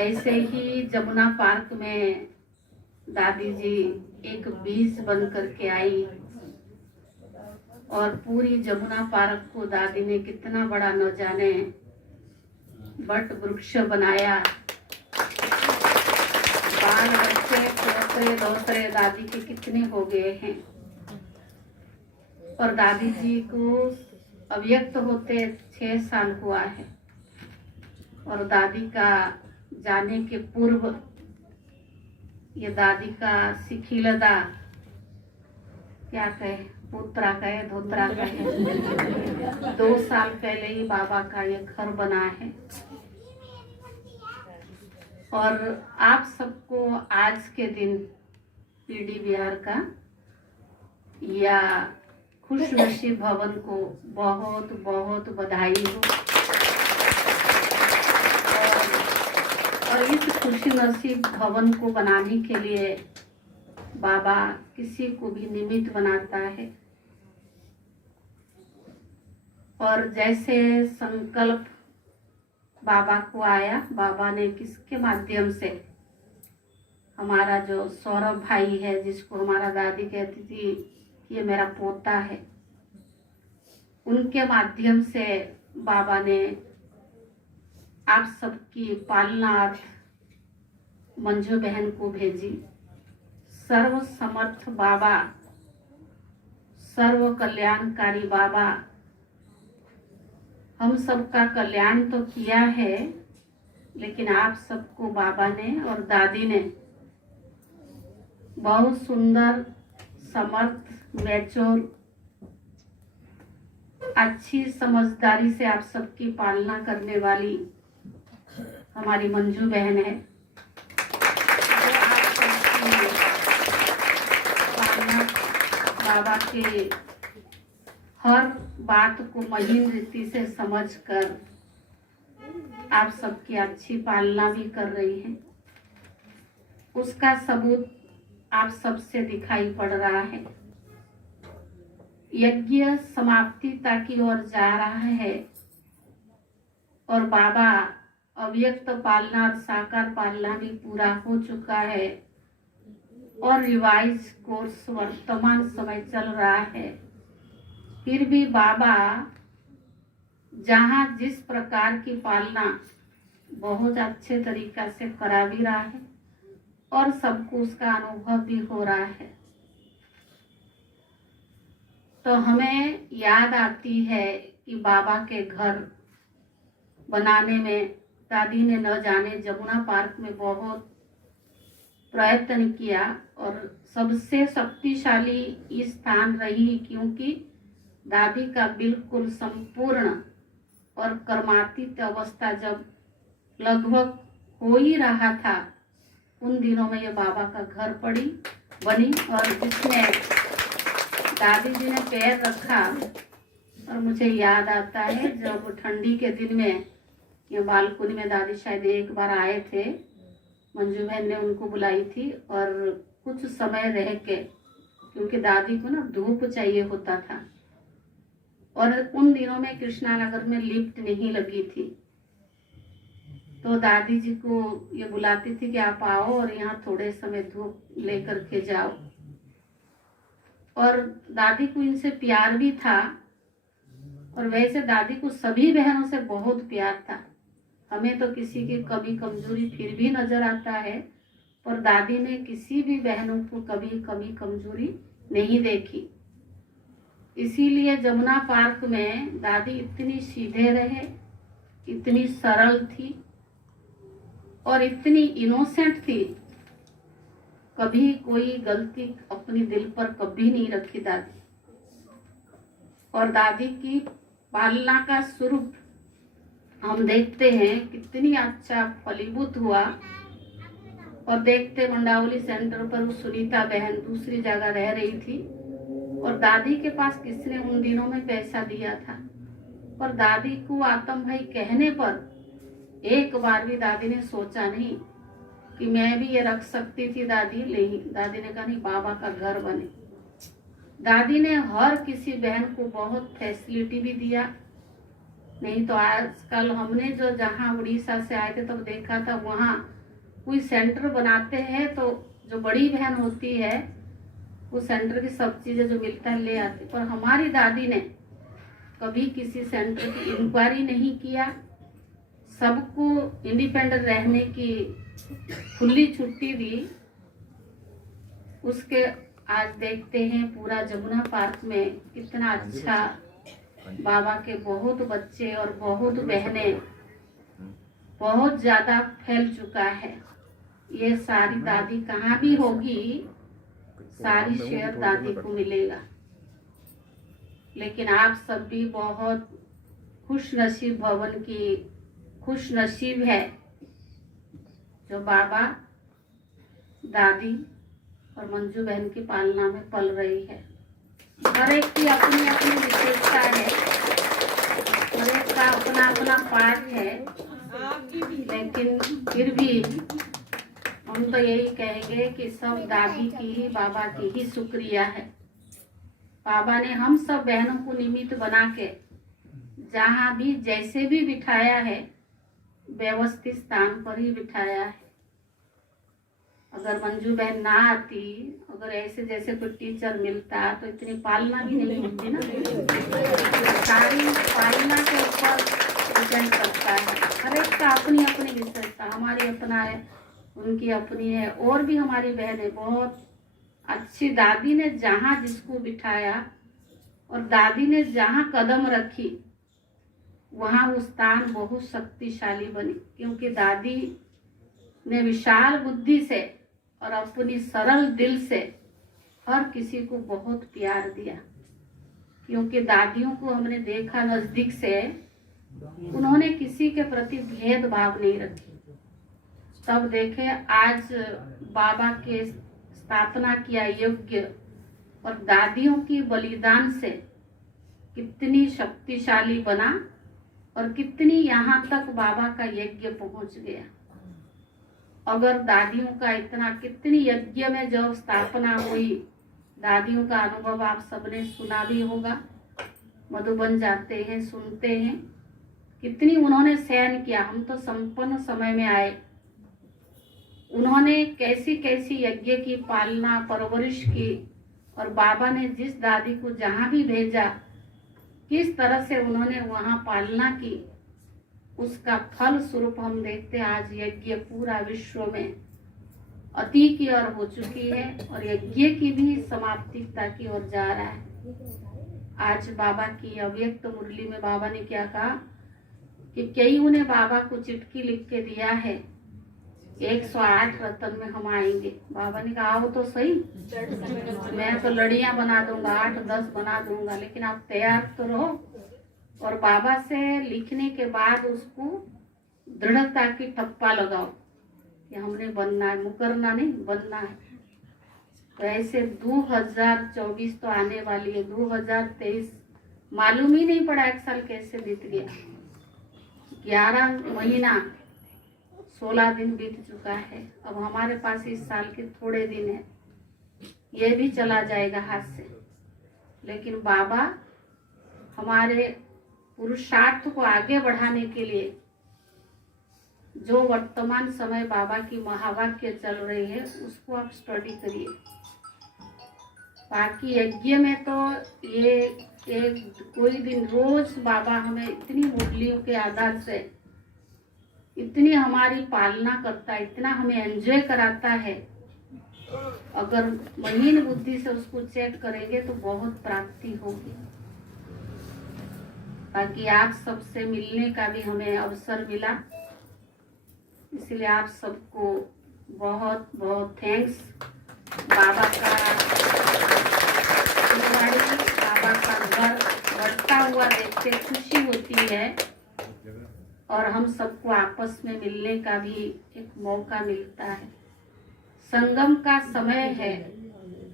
ऐसे ही जमुना पार्क में दादी जी एक बीज बन करके आई और पूरी जमुना पार्क को दादी ने कितना बड़ा न जाने वट वृक्ष बनाया। बाल बच्चे पोते दोतरे दादी के कितने हो गए हैं और दादी जी को अव्यक्त होते 6 साल हुआ है और दादी का जाने के पूर्व ये दादी का सिखिलदा क्या कहे, पुत्रा कहे, धोत्रा कहे, 2 साल पहले ही बाबा का ये घर बना है। और आप सबको आज के दिन पीडी बिहार का या खुश नसीब भवन को बहुत बहुत बधाई हो। और इस खुशी नसीब भवन को बनाने के लिए बाबा किसी को भी निमित्त बनाता है और जैसे संकल्प बाबा को आया, बाबा ने किसके माध्यम से, हमारा जो सौरभ भाई है जिसको हमारा दादी कहती थी ये मेरा पोता है, उनके माध्यम से बाबा ने आप सबकी पालनार्थ मंजू बहन को भेजी। सर्व समर्थ बाबा, सर्व कल्याणकारी बाबा हम सबका कल्याण तो किया है, लेकिन आप सबको बाबा ने और दादी ने बहुत सुंदर, समर्थ, मैच्योर, अच्छी समझदारी से आप सबकी पालना करने वाली हमारी मंजू बहन है, वो आप सबकी पालना बाबा के हर बात को महीन रीति से समझकर आप सबकी अच्छी पालना भी कर रही हैं। उसका सबूत आप सबसे दिखाई पड़ रहा है। यज्ञ समाप्तिता की ओर जा रहा है और बाबा अव्यक्त पालना और साकार पालना भी पूरा हो चुका है और रिवाइज कोर्स वर्तमान समय चल रहा है। फिर भी बाबा जहाँ जिस प्रकार की पालना बहुत अच्छे तरीका से करा भी रहा है और सबको उसका अनुभव भी हो रहा है, तो हमें याद आती है कि बाबा के घर बनाने में दादी ने न जाने जमुना पार्क में बहुत प्रयत्न किया और सबसे शक्तिशाली स्थान रही, क्योंकि दादी का बिल्कुल संपूर्ण और कर्मातीत अवस्था जब लगभग हो ही रहा था, उन दिनों में ये बाबा का घर बनी और जिसमें दादी जी ने पैर रखा। और मुझे याद आता है जब ठंडी के दिन में ये बालकनी में दादी शायद एक बार आए थे, मंजू बहन ने उनको बुलाई थी और कुछ समय रह के, क्योंकि दादी को ना धूप चाहिए होता था और उन दिनों में कृष्णा नगर में लिफ्ट नहीं लगी थी, तो दादी जी को ये बुलाती थी कि आप आओ और यहाँ थोड़े समय धूप लेकर के जाओ। और दादी को इनसे प्यार भी था और वैसे दादी को सभी बहनों से बहुत प्यार था। हमें तो किसी की कमी कमजोरी फिर भी नजर आता है, पर दादी ने किसी भी बहनों को कभी कमी कमजोरी नहीं देखी। इसीलिए जमुना पार्क में दादी इतनी सीधे रहे, इतनी सरल थी और इतनी इनोसेंट थी, कभी कोई गलती अपनी दिल पर कभी नहीं रखी दादी। और दादी की पालना का स्वरूप हम देखते हैं कितनी अच्छा फलीभूत हुआ। और देखते मंडावली सेंटर पर वो सुनीता बहन दूसरी जगह रह रही थी और दादी के पास किसने उन दिनों में पैसा दिया था, पर दादी को आतम भाई कहने पर एक बार भी दादी ने सोचा नहीं कि मैं भी ये रख सकती थी दादी। नहीं, दादी ने कहा नहीं, बाबा का घर बने। दादी ने हर किसी बहन को बहुत फैसिलिटी भी दिया। नहीं तो आजकल हमने जो जहाँ उड़ीसा से आए थे तब देखा था, वहाँ कोई सेंटर बनाते हैं तो जो बड़ी बहन होती है वो सेंटर की सब चीजें जो मिलता है ले आती, पर हमारी दादी ने कभी किसी सेंटर की इंक्वायरी नहीं किया। सबको इंडिपेंडेंट रहने की खुली छुट्टी दी। उसके आज देखते हैं पूरा जमुना पार्क में कितना अच्छा बाबा के बहुत बच्चे और बहुत बहनें बहुत ज्यादा फैल चुका है। ये सारी दादी कहाँ भी होगी, सारी शेयर दादी को मिलेगा। लेकिन आप सब भी बहुत खुश नसीब भवन की खुश नसीब है जो बाबा दादी और मंजू बहन की पालना में पल रही है। हर एक की अपनी अपनी विशेषता है, हर एक का अपना अपना पार्ट है, लेकिन फिर भी हम तो यही कहेंगे कि सब दादी की ही बाबा की ही शुक्रिया है। बाबा ने हम सब बहनों को निमित्त बना के जहाँ भी जैसे भी बिठाया है व्यवस्थित स्थान पर ही बिठाया है। अगर मंजू बहन ना आती, अगर ऐसे जैसे कोई टीचर मिलता तो इतनी पालना भी नहीं होती ना। सारी पालना के ऊपर डिपेंड करता है। हर एक का अपनी अपनी विशेषता, हमारी अपना है, उनकी अपनी है, और भी हमारी बहन है बहुत अच्छी। दादी ने जहाँ जिसको बिठाया और दादी ने जहाँ कदम रखी वहाँ वो स्थान बहुत शक्तिशाली बनी, क्योंकि दादी ने विशाल बुद्धि से और अपनी सरल दिल से हर किसी को बहुत प्यार दिया। क्योंकि दादियों को हमने देखा नजदीक से, उन्होंने किसी के प्रति भेदभाव नहीं रखी। सब देखे आज बाबा के स्थापना किया यज्ञ और दादियों की बलिदान से कितनी शक्तिशाली बना और कितनी यहाँ तक बाबा का यज्ञ पहुंच गया। अगर दादियों का इतना कितनी यज्ञ में जब स्थापना हुई, दादियों का अनुभव आप सबने सुना भी होगा, मधुबन जाते हैं सुनते हैं, कितनी उन्होंने सहन किया। हम तो संपन्न समय में आए, उन्होंने कैसी कैसी यज्ञ की पालना परवरिश की और बाबा ने जिस दादी को जहाँ भी भेजा किस तरह से उन्होंने वहाँ पालना की, उसका फल स्वरूप हम देखते हैं आज यज्ञ पूरा विश्व में अति की ओर हो चुकी है और यज्ञ की भी समाप्तिकता की ओर जा रहा है। आज बाबा की अव्यक्त मुरली में बाबा ने क्या कहा कि कईयों ने बाबा को चिट्ठी लिख के दिया है 108 रतन में हम आएंगे। बाबा ने कहा आओ तो सही, मैं तो लड़ियां बना दूंगा, 8-10 बना दूंगा, लेकिन आप तैयार तो रहो। और बाबा से लिखने के बाद उसको दृढ़ता की ठप्पा लगाओ कि हमने बनना है, मुकरना नहीं, बनना है। तो ऐसे 2024 तो आने वाली है, 2023 मालूम ही नहीं पड़ा एक साल कैसे बीत गया। 11 महीना 16 दिन बीत चुका है। अब हमारे पास इस साल के थोड़े दिन है, ये भी चला जाएगा हाथ से। लेकिन बाबा हमारे पुरुषार्थ को आगे बढ़ाने के लिए जो वर्तमान समय बाबा की महावाक्य चल रही है उसको आप स्टडी करिए। बाकी यज्ञ में तो ये एक कोई दिन रोज बाबा हमें इतनी मुरलियों के आधार से इतनी हमारी पालना करता है, इतना हमें एंजॉय कराता है। अगर महीन बुद्धि से उसको चेक करेंगे तो बहुत प्राप्ति होगी। बाकी आप सबसे मिलने का भी हमें अवसर मिला, इसलिए आप सबको बहुत बहुत थैंक्स। बाबा का बाबा का घर बढ़ता हुआ देख के खुशी होती है और हम सबको आपस में मिलने का भी एक मौका मिलता है। संगम का समय है,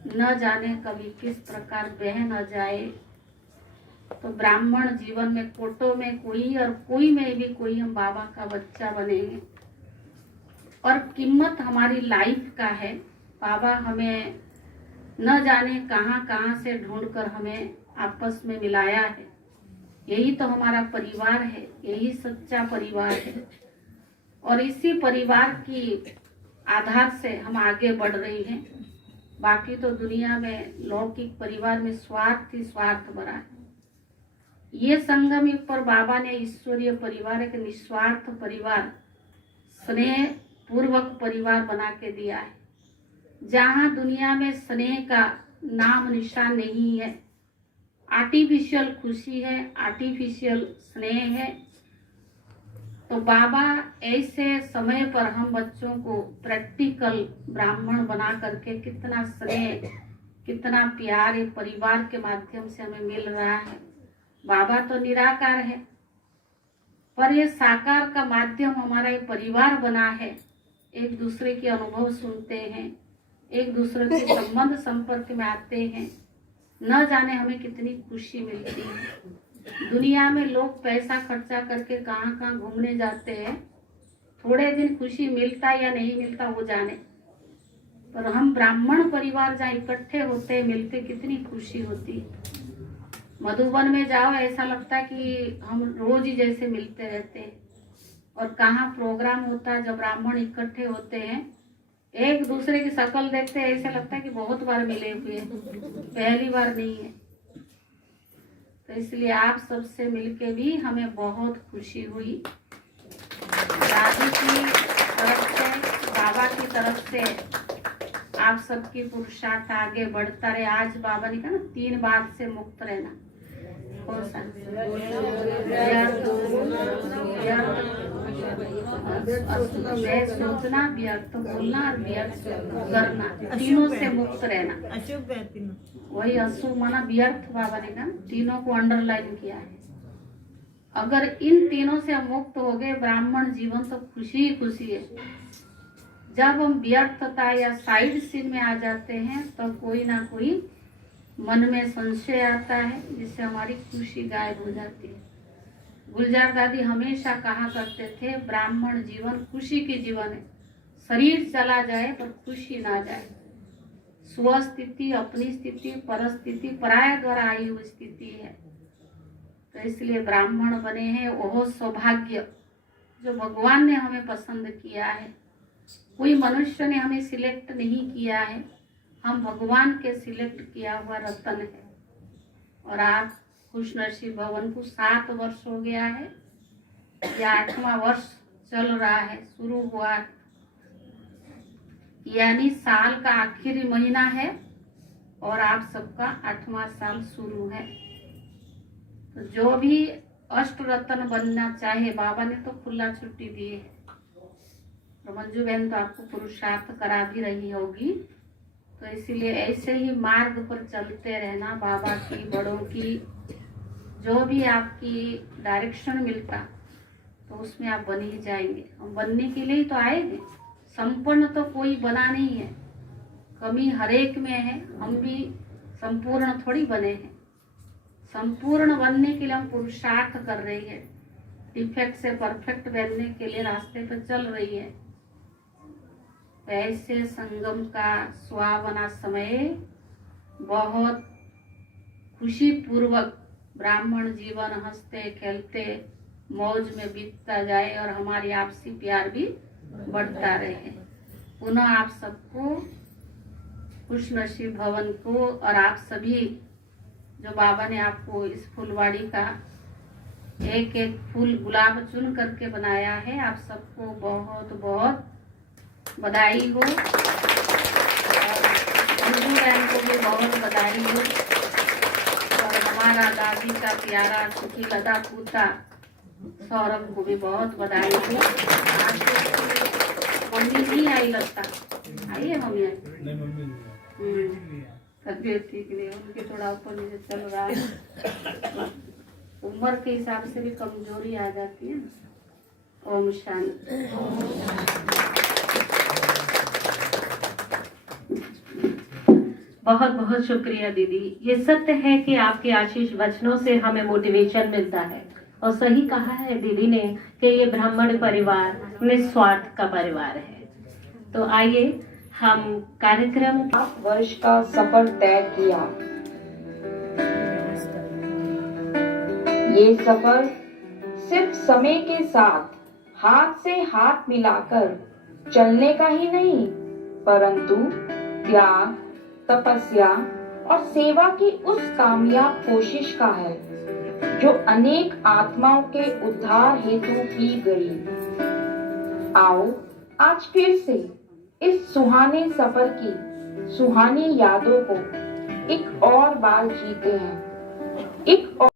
न जाने कभी किस प्रकार बह न जाए। तो ब्राह्मण जीवन में कोटों में कोई और कोई में भी कोई हम बाबा का बच्चा बनेंगे और कीमत हमारी लाइफ का है। बाबा हमें न जाने कहां कहां से ढूंढकर हमें आपस में मिलाया है। यही तो हमारा परिवार है, यही सच्चा परिवार है और इसी परिवार की आधार से हम आगे बढ़ रहे हैं। बाकी तो दुनिया में लौकिक परिवार में स्वार्थ ही स्वार्थ भरा है। ये संगम युग पर बाबा ने ईश्वरीय परिवार एक निस्वार्थ परिवार, स्नेह पूर्वक परिवार बना के दिया है, जहाँ दुनिया में स्नेह का नाम निशान नहीं है। आर्टिफिशियल खुशी है, आर्टिफिशियल स्नेह है। तो बाबा ऐसे समय पर हम बच्चों को प्रैक्टिकल ब्राह्मण बना करके कितना स्नेह कितना प्यार ये परिवार के माध्यम से हमें मिल रहा है। बाबा तो निराकार है पर ये साकार का माध्यम हमारा ये परिवार बना है। एक दूसरे के अनुभव सुनते हैं, एक दूसरे के संबंध संपर्क में आते हैं, न जाने हमें कितनी खुशी मिलती है। दुनिया में लोग पैसा खर्चा करके कहाँ कहाँ घूमने जाते हैं, थोड़े दिन खुशी मिलता या नहीं मिलता वो जाने, पर हम ब्राह्मण परिवार जहाँ इकट्ठे होते मिलते कितनी खुशी होती है। मधुबन में जाओ ऐसा लगता है कि हम रोज ही जैसे मिलते रहते हैं। और कहाँ प्रोग्राम होता है जब ब्राह्मण इकट्ठे होते हैं, एक दूसरे की शक्ल देखते हैं ऐसा लगता है कि बहुत बार मिले हुए हैं, पहली बार नहीं है। तो इसलिए आप सबसे मिलके भी हमें बहुत खुशी हुई। दादी की तरफ से, बाबा की तरफ से आप सबकी पुरुषार्थ आगे बढ़ता रहे। आज बाबा ने कहा ना 3 बात से मुक्त रहना। कौन सा? सोचना, व्यर्थ बोलना और व्यर्थ करना, तीनों से मुक्त रहना। वही अशुभ माना व्यर्थ, बाबा ने कहा तीनों को अंडरलाइन किया है। अगर इन तीनों से मुक्त हो गए, ब्राह्मण जीवन तो खुशी ही खुशी है। जब हम व्यर्थता या साइड सीन में आ जाते हैं तो कोई ना कोई मन में संशय आता है, जिससे हमारी खुशी गायब हो जाती है। गुलजार दादी हमेशा कहा करते थे, ब्राह्मण जीवन खुशी के जीवन है। शरीर चला जाए पर खुशी ना जाए। स्वस्थिति, अपनी स्थिति, परस्थिति पराया द्वारा आई हुई स्थिति है। तो इसलिए ब्राह्मण बने हैं, वह सौभाग्य जो भगवान ने हमें पसंद किया है। कोई मनुष्य ने हमें सिलेक्ट नहीं किया है, हम भगवान के सिलेक्ट किया हुआ रतन है। और आप खुशनसीब भवन को 7 वर्ष हो गया है, या 8वां वर्ष चल रहा है, शुरू हुआ है, यानी साल का आखिरी महीना है और आप सबका 8वां साल शुरू है। तो जो भी अष्ट रत्न बनना चाहे, बाबा ने तो खुला छुट्टी दी है। तो मंजू बहन तो आपको पुरुषार्थ करा भी रही होगी। तो इसीलिए ऐसे ही मार्ग पर चलते रहना, बाबा की, बड़ों की, जो भी आपकी डायरेक्शन मिलता तो उसमें आप बन ही जाएंगे। हम बनने के लिए ही तो आएंगे, संपूर्ण तो कोई बना नहीं है, कमी हरेक में है। हम भी संपूर्ण थोड़ी बने हैं। संपूर्ण बनने के लिए हम पुरुषार्थ कर रही है, डिफेक्ट से परफेक्ट बनने के लिए रास्ते पर चल रही है। ऐसे संगम का सुहावना समय बहुत खुशी पूर्वक ब्राह्मण जीवन हंसते खेलते मौज में बीतता जाए और हमारी आपसी प्यार भी बढ़ता रहे। पुनः आप सबको खुशनसीब भवन को, और आप सभी जो बाबा ने आपको इस फुलवाड़ी का एक एक फूल गुलाब चुन करके बनाया है, आप सबको बहुत बहुत बधाई हो। और मंजू बहन को भी बहुत बधाई हो। और हमारा दादी का प्यारा सुखी लदा पूता सौरभ को भी बहुत बधाई हो। आज तो मम्मी नहीं आई, लगता आई है मम्मी? तबीयत ठीक नहीं, उनके थोड़ा ऊपर नीचे चल रहा है। उम्र के हिसाब से भी कमजोरी आ जाती है। ओम शांति। बहुत बहुत शुक्रिया दीदी। ये सत्य है कि आपके आशीष वचनों से हमें मोटिवेशन मिलता है। और सही कहा है दीदी ने कि ये ब्राह्मण परिवार निस्वार्थ का परिवार है। तो आइए हम कार्यक्रम 7 वर्ष का सफर तय किया। ये सफर सिर्फ समय के साथ हाथ से हाथ मिलाकर चलने का ही नहीं, परंतु त्याग, तपस्या और सेवा की उस कामयाब कोशिश का है जो अनेक आत्माओं के उद्धार हेतु की गई। आओ आज फिर से इस सुहाने सफर की सुहानी यादों को एक और बार जीते हैं। एक और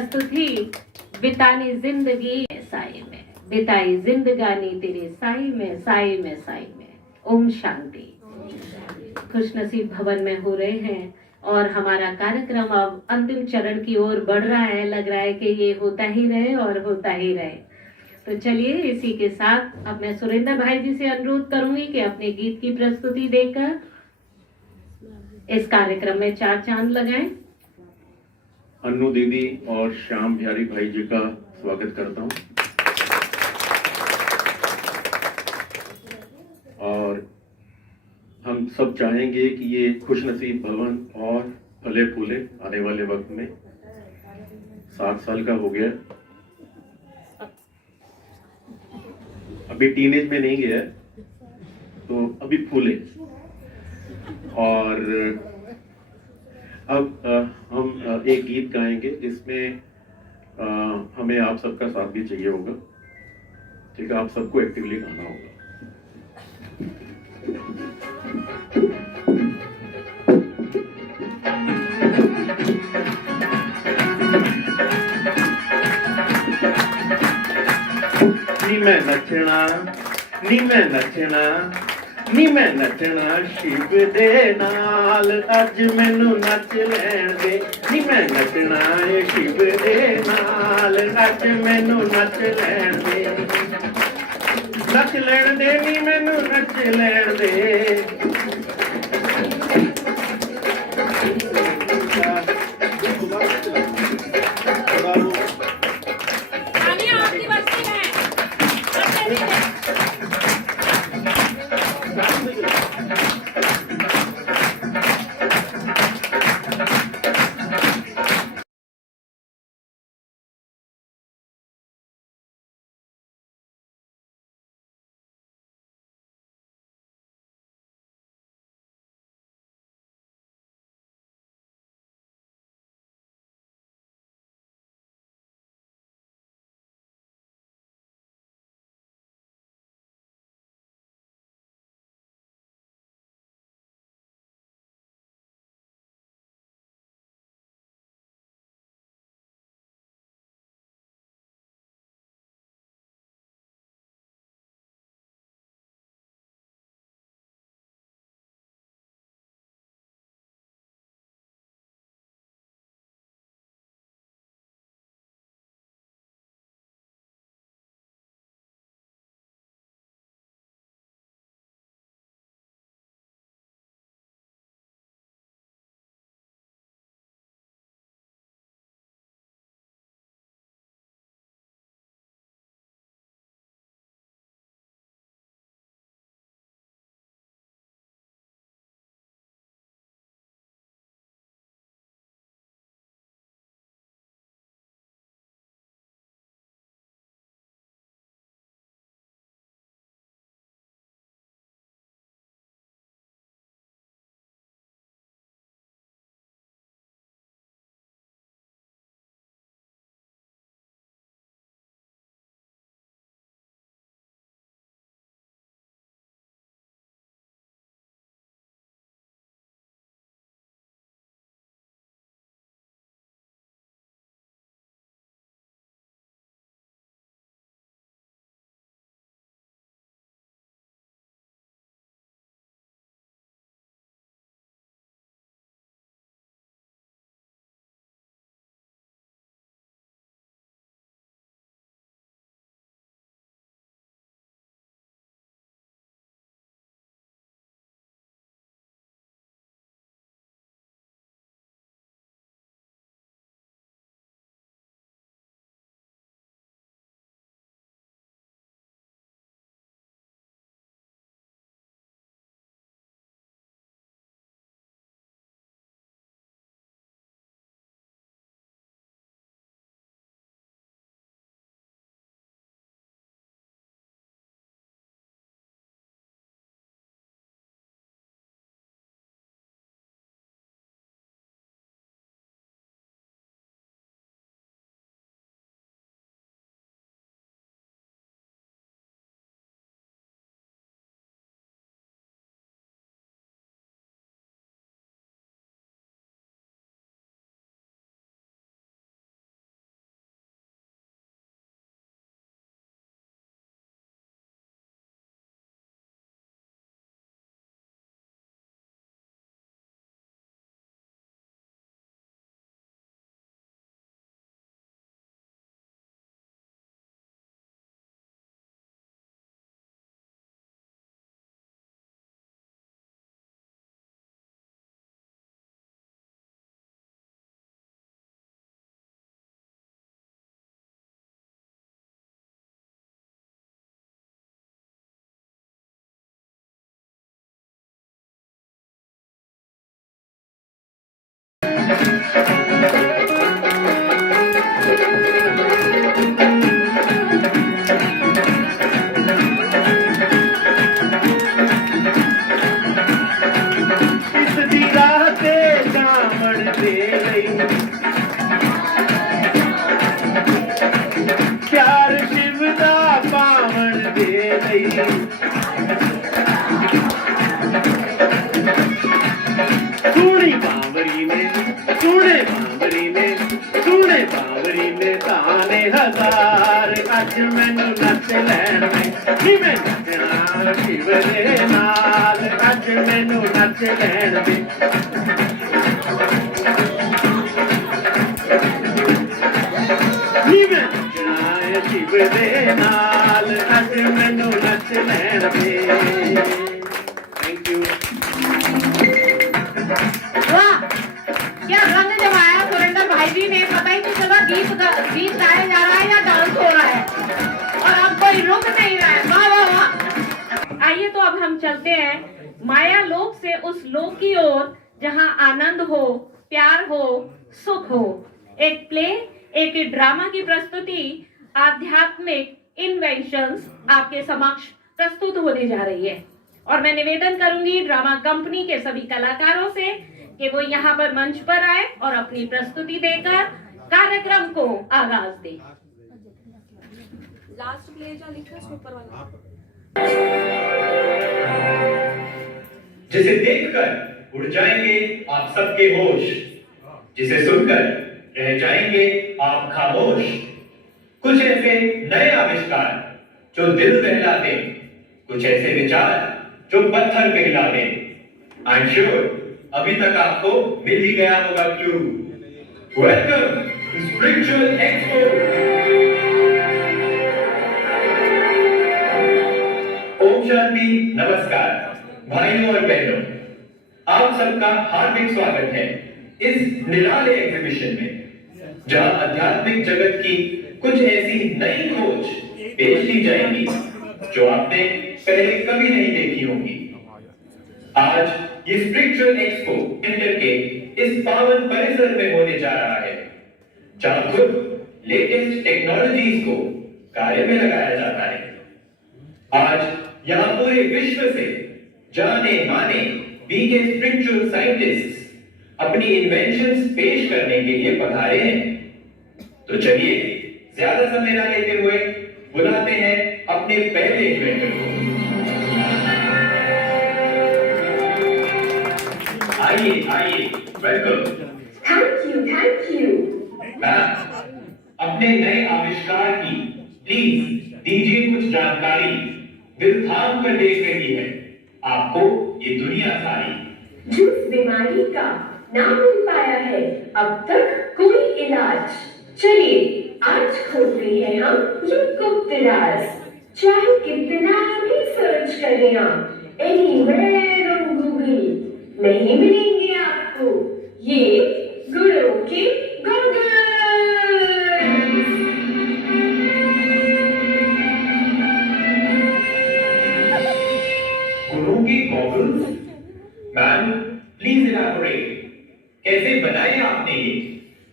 प्रस्तुति बितानी जिंदगी साई में, बिताई जिंदगानी तेरे साई में, साई में, साई में। ओम शांति। खुशनसीब भवन में हो रहे हैं और हमारा कार्यक्रम अब अंतिम चरण की ओर बढ़ रहा है। लग रहा है कि ये होता ही रहे और होता ही रहे। तो चलिए इसी के साथ अब मैं सुरेंद्र भाई जी से अनुरोध करूंगी कि अपने गीत की प्रस्तुति देकर इस कार्यक्रम में 4 चांद लगाएं। अन्नू दीदी और श्याम बिहारी भाई जी का स्वागत करता हूं। और हम सब चाहेंगे कि ये खुशनसीब भवन और फले फूले आने वाले वक्त में। 7 साल का हो गया, अभी टीनेज में नहीं गया, तो अभी फूले। और अब हम एक गीत गाएंगे जिसमें हमें आप सबका साथ भी चाहिए होगा। ठीक है, आप सबको एक्टिवली गाना होगा। नी मैं नचना, नी मैं नचना, नी मैं नचना शिव दे नाल, अज मैनू नच लैण दे। नी मैं नचना ए शिव दे नाल, अज मैनू नच लैण दे। नच लैण दे नी मैनू नच लैण दे। इस दी राह ते जामण दे गई प्यार शिव दा पावण दे गई सोहनी बावरी ने सोहने बावरी ने ताने हजार अज मैनू नच लैण दे नी मैं नचना शिव दे नाल अज मैनू नच लैण दे नी मैं नचना शिव दे नाल अज मैनू नच लैण दे थैंक यू वाह, क्या रंग जमाया सुरेंद्र भाई जी ने। पता ही नहीं चला गीत गाया जा रहा है या डांस हो रहा है, और अब कोई रुक नहीं रहा है। वाह वाह वाह। आइए तो अब हम चलते हैं माया लोक से उस लोक की ओर जहां आनंद हो, प्यार हो, सुख हो। एक प्ले, एक ड्रामा की प्रस्तुति, आध्यात्मिक इन्वेंशंस आपके समक्ष प्रस्तुत होने जा रही है। और मैं निवेदन करूंगी ड्रामा कंपनी के सभी कलाकारों से कि वो यहाँ पर मंच पर आए और अपनी प्रस्तुति देकर कार्यक्रम को आगाज दें। लास्ट प्ले जो लिखा है ऊपर वाला। जिसे देखकर उड़ जाएंगे आप सबके होश, जिसे सुनकर रह जाएंगे आप खामोश। कुछ ऐसे नए आविष्कार जो दिल बहला दे, कुछ ऐसे विचार जो पत्थर पिघला दे। आई एम श्योर अभी तक आपको मिल ही गया होगा clue. Welcome to spiritual expo. ओम शांति, नमस्कार भाइयों और बहनों, आप सबका हार्दिक स्वागत है इस निराले एग्जीबिशन में, जहां आध्यात्मिक जगत की कुछ ऐसी नई खोज पेश की जाएंगी जो आपने पहले कभी नहीं देखी होंगी। आज ये स्पिरिचुअल एक्सपो सेंटर के इस पावन परिसर में होने जा रहा है, जहां खुद लेटेस्ट टेक्नोलॉजीज को कार्य में लगाया जाता है। आज यहाँ पूरे विश्व से जाने माने बीके स्पिरिचुअल साइंटिस्ट्स अपनी इन्वेंशंस पेश करने के लिए पधारे हैं। तो चलिए ज्यादा समय ना लेते हुए बुलाते हैं अपने पहले इन्वेंटर को। आइए आइए, वेलकम। Thank you. मैम, अपने नए आविष्कार की प्लीज दीजिए कुछ जानकारी। दिल थाम कर देख रही है आपको ये दुनिया सारी। जिस बीमारी का ना मिल पाया है अब तक कोई इलाज, चलिए आज खोलते हैं हम ये गुप्त राज। चाहे कितना भी सर्च करें आप एनीवेयर ऑन गूगल, नहीं मिलेंगे आपको ये गुरुओं के गॉगल्स। गुरुओं की गॉगल्स? मैम प्लीज इलैबोरेट, कैसे बनाए आपने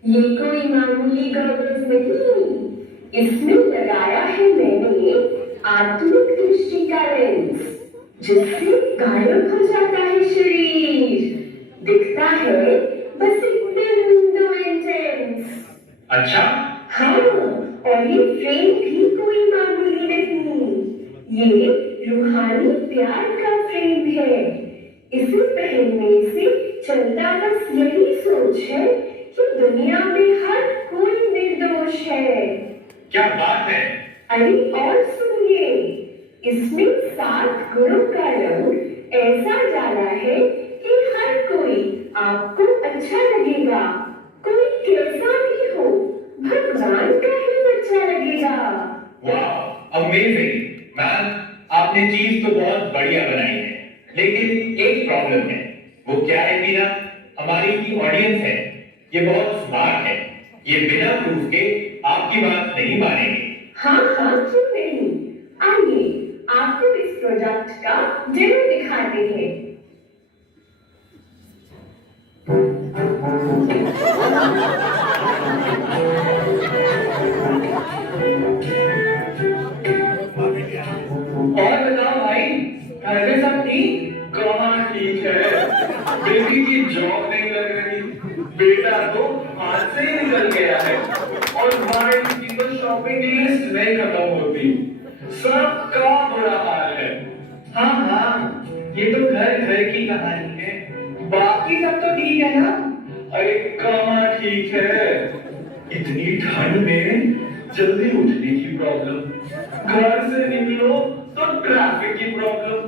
ये कोई मामूली गॉगल्स नहीं, इसमें लगाया है मैंने आत्मिक दृष्टि का लेंस, जिससे गायब हो जाता है शरीर, दिखता है बस एकदम इंटेंस। अच्छा? हाँ, और ये फ्रेम भी कोई मामूली नहीं, ये रूहानी प्यार का फ्रेम है। इसे पहनने से चलता बस यही सोच है कि दुनिया में हर कोई निर्दोष है। क्या बात है? अरे और सुनिए, इसमें 7 गुणों का रंग ऐसा डाला है कि हर कोई आपको अच्छा लगेगा, कोई कैसा भी हो, भगवान का ही अच्छा लगेगा। वाह, अमेजिंग। मैम, आपने चीज तो बहुत बढ़िया बनाई है, लेकिन एक प्रॉब्लम है। वो क्या है मीना? हमारी की ऑडियंस है, ये बहुत स्मार्ट है, ये बिना प्रूफ के आपकी बात नहीं मानेंगे। हाँ, क्यों नहीं? आइए आपको इस प्रोडक्ट का डेमो दिखाते हैं। और बताओ भाई, घर में सब ठीक? कहाँ ठीक है, बेटी की जॉब नहीं लग रही, बेटा तो हाथ से ही निकल गया है, और भाई की तो शॉपिंग लिस्ट नहीं खत्म होती। सबका बुरा हाल है। हाँ हाँ, ये तो घर घर की कहानी है, बाकी सब तो ठीक है ना? अरे कहाँ ठीक है, इतनी ठंड में जल्दी उठने की प्रॉब्लम, घर से निकलो तो ट्रैफिक की प्रॉब्लम,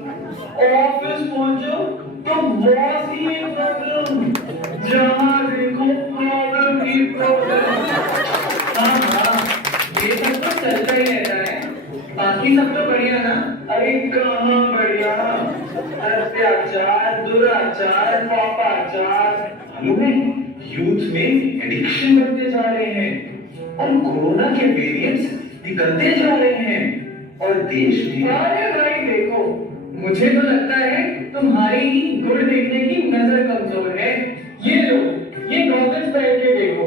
ऑफिस पहुंचो तो बॉस की एक प्रॉब्लम, जहां देखो प्रॉब्लम की प्रॉब्लम। हाँ हाँ, ये सब तो चलता ही रहता है, बाकी सब तो बढ़िया ना? अरे कहाँ बढ़िया, अत्याचार, दुराचार, पापाचार, मालूम है यूथ में एडिक्शन बढ़ते जा रहे हैं, और कोरोना के वेरिएंट्स निकलते जा रहे हैं, और देश में अरे भाई देखो, मुझे तो लगता है तुम्हारी ही गुड़ देखने की नजर कमजोर है। ये लो, ये गॉगल्स पहन के देखो।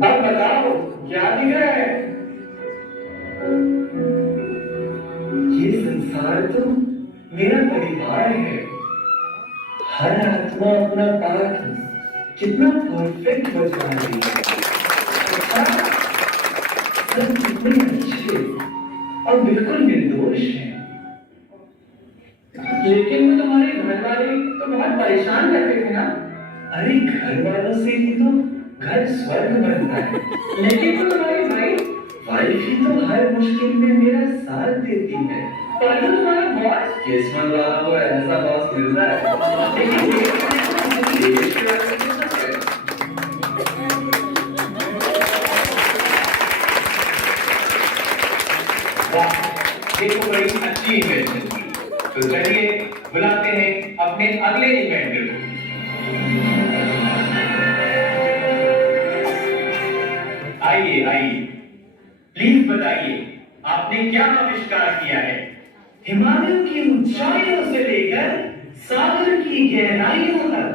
अब बताओ क्या दिख रहा है? ये संसार तो मेरा परिवार है, हर आत्मा अपना पाठ कितना परफेक्ट बजा रही है। अच्छा, सब कितने अच्छे और बिल्कुल निर्दोष हैं, लेकिन वो तुम्हारे घर वाले तो बहुत परेशान करते थे ना? अरे घर वालों से ही तो घर स्वर्ग बनता है। लेकिन तो तुम्हारी वाइफ ही तो हर मुश्किल में मेरा साथ देती है। पर तुम्हारा बॉस, किस्मत वाला को ऐसा बॉस मिलता है। लेकिन देश के बारे में क्या है? वाह, ये तो बड़ी अच्छी इन्वेंशन थी। तो चलिए बुलाते हैं अपने अगले इन्वेंटर को। आइए आइए, प्लीज बताइए आपने क्या आविष्कार किया है? हिमालय की ऊंचाइयों से लेकर सागर की गहराइयों तक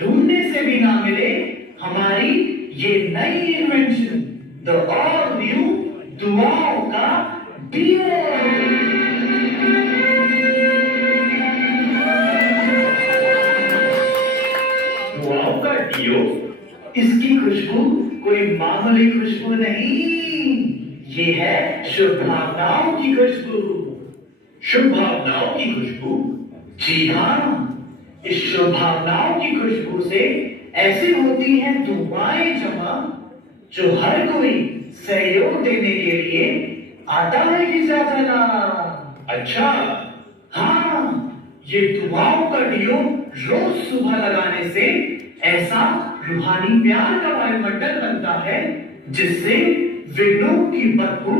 ढूंढने से भी ना मिले हमारी ये नई इन्वेंशन, द ऑल न्यू दुआओं का डिओ। दुआओं का डिओ? इसकी खुशबू कोई मामूली खुशबू नहीं, ये है शुभ भावनाओं की खुशबू। शुभ भावनाओं की खुशबू? जी हाँ, इस शुभ भावनाओं की खुशबू से ऐसी होती हैं दुआएं जमा, जो हर कोई सहयोग देने के लिए आता है गिरजा चला। अच्छा, हाँ, ये दुआओं का डिओ रोज सुबह लगाने से ऐसा रूहानी प्यार का वायुमंडल बनता है, जिससे विघ्नों की बदबू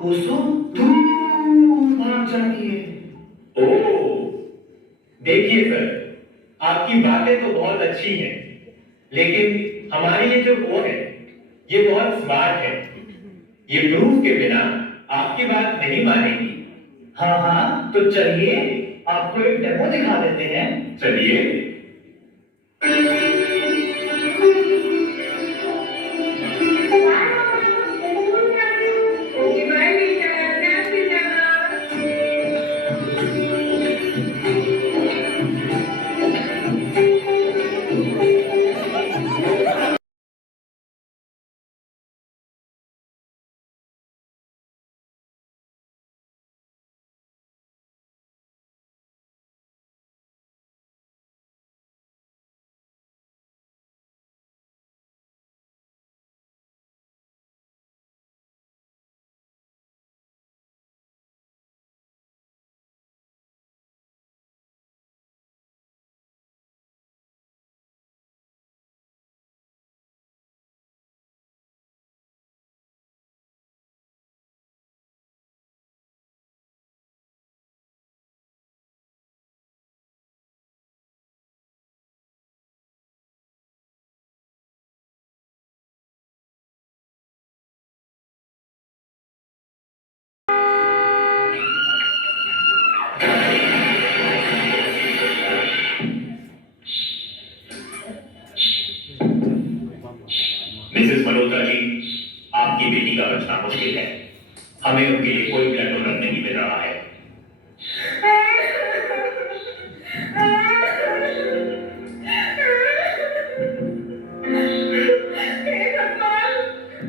कोसों दूर भाग जाती है। ओह, देखिए सर, आपकी बातें तो बहुत अच्छी हैं, लेकिन हमारी ये जो वो है, ये बहुत स्मार्ट है। ये प्रूफ के बिना आपकी बात नहीं मानेगी। हाँ हाँ, तो चलिए आपको एक डेमो दिखा देते हैं। चलिए। मिसेस मल्होत्रा जी, आपकी बेटी का बचना मुश्किल है। हमें उनके लिए कोई ब्लड डोनर नहीं मिल रहा है।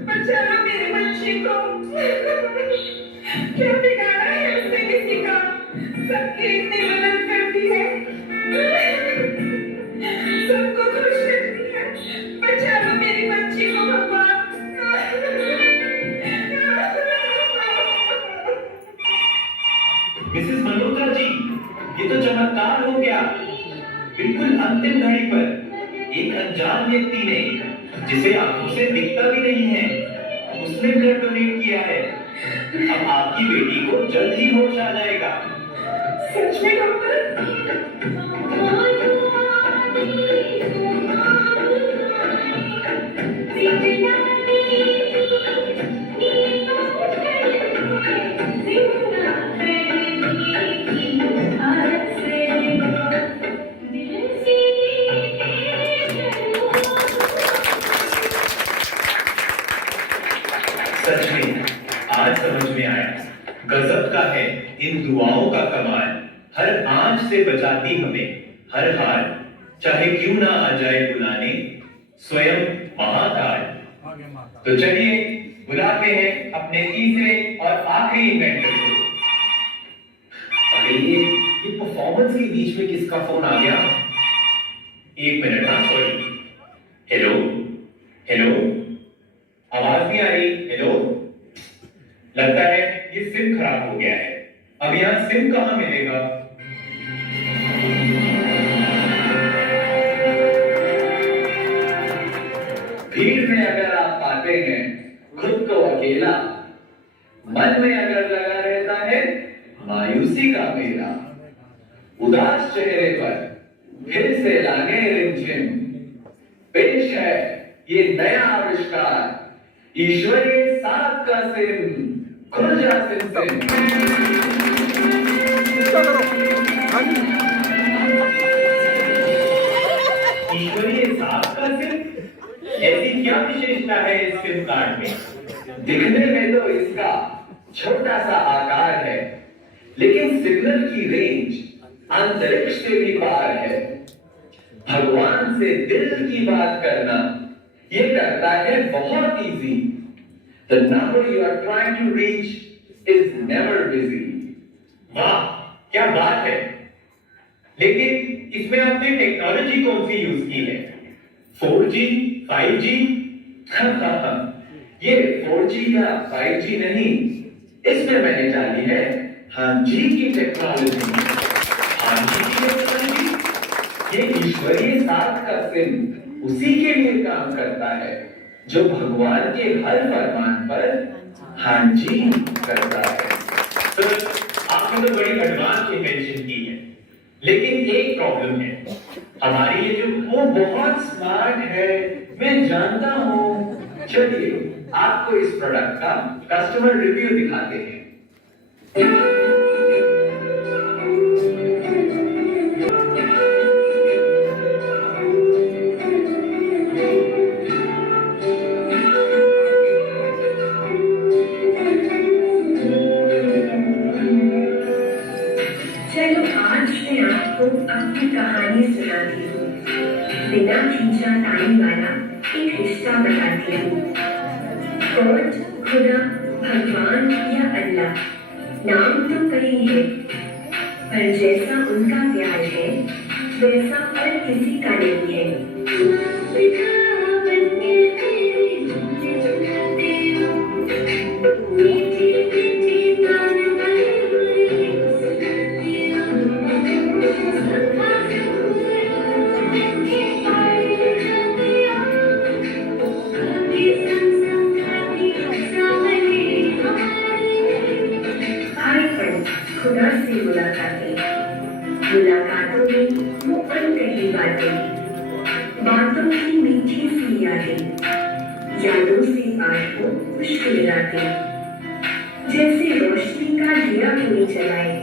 बचा लो मेरी बच्ची को। क्या बिगाड़ा है उसने किसी का? सबकी इतनी मदद करती है, सबको खुश रखती है। बचा लो मेरी बच्ची को भगवान। मिसेस मल्होत्रा जी, ये तो चमत्कार हो गया। बिल्कुल अंतिम घड़ी पर एक अनजान व्यक्ति ने, जिसे आंखों से दिखता भी नहीं है, उसने ब्लड डोनेट किया है। अब आपकी बेटी को जल्द ही होश आ जाएगा। सच में डॉक्टर? सच में आज समझ में आया, गजब का है इन दुआओं का कमाल। हर आंच से बचाती हमें हर हाल, चाहे क्यों ना आ जाए बुलाने स्वयं महाकाल। तो चलिए बुलाते हैं अपने तीसरे और आखिरी इन्वेंटर को। अरे ये परफॉर्मेंस के बीच में किसका फोन आ गया? एक मिनट, सॉरी। हेलो हेलो, आवाज नहीं आ रही। हेलो, लगता है ये सिम खराब हो गया है। अब यहाँ सिम कहाँ मिलेगा? भीड़ में अगर आप पाते हैं खुद को अकेला, मन में अगर लगा रहता है मायूसी का मेला, उदास चेहरे पर फिर से लाने रिमझिम, पेश है ये नया आविष्कार, ईश्वरीय साथ का सिम। खुल जा सिम सिम। ईश्वरीय साथ का सिम? ऐसी क्या विशेषता है इस सिम कार्ड में? दिखने में तो इसका छोटा सा आकार है, लेकिन सिग्नल की रेंज अंतरिक्ष से भी पार है। भगवान से दिल की बात करना ये करता है बहुत easy. The number you are trying to reach is never busy. वाह, क्या बात है। लेकिन इसमें आपने टेक्नोलॉजी कौन सी यूज की है? 4G, 5G? ये 4G या 5G नहीं, इसमें मैंने डाली है हाँ जी की टेक्नोलॉजी। हाँ जी की टेक्नोलॉजी? ये ईश्वरीय साथ का सिम उसी के लिए काम करता है जो भगवान के हर फरमान पर हाँ जी करता है। तो आपने तो बड़ी एडवांस इन्वेंशन की है, लेकिन एक प्रॉब्लम है। हमारी ये जो वो बहुत स्मार्ट है, मैं जानता हूँ। चलिए आपको इस प्रोडक्ट का कस्टमर रिव्यू दिखाते हैं। चलो आज मैं आपको अपनी कहानी सुनाती हूँ। बिना खींचा टाइम वाला एक रिश्ता बताती हूँ। गॉड, खुदा, भगवान या अल्लाह, नाम तो कई है, पर जैसा उनका प्यार है वैसा हर किसी का नहीं है। खुदा से मुलाकातें, मुलाकातों में वो अनकही बातें, बातों की मीठी सी यादें, यादों से बातों मुश्किल रातें, जैसे रोशनी का दिया कोई जलाए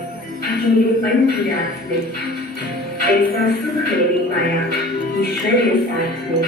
अकेलेपन की रात में, ऐसा सुख मैंने पाया ईश्वर के साथ में।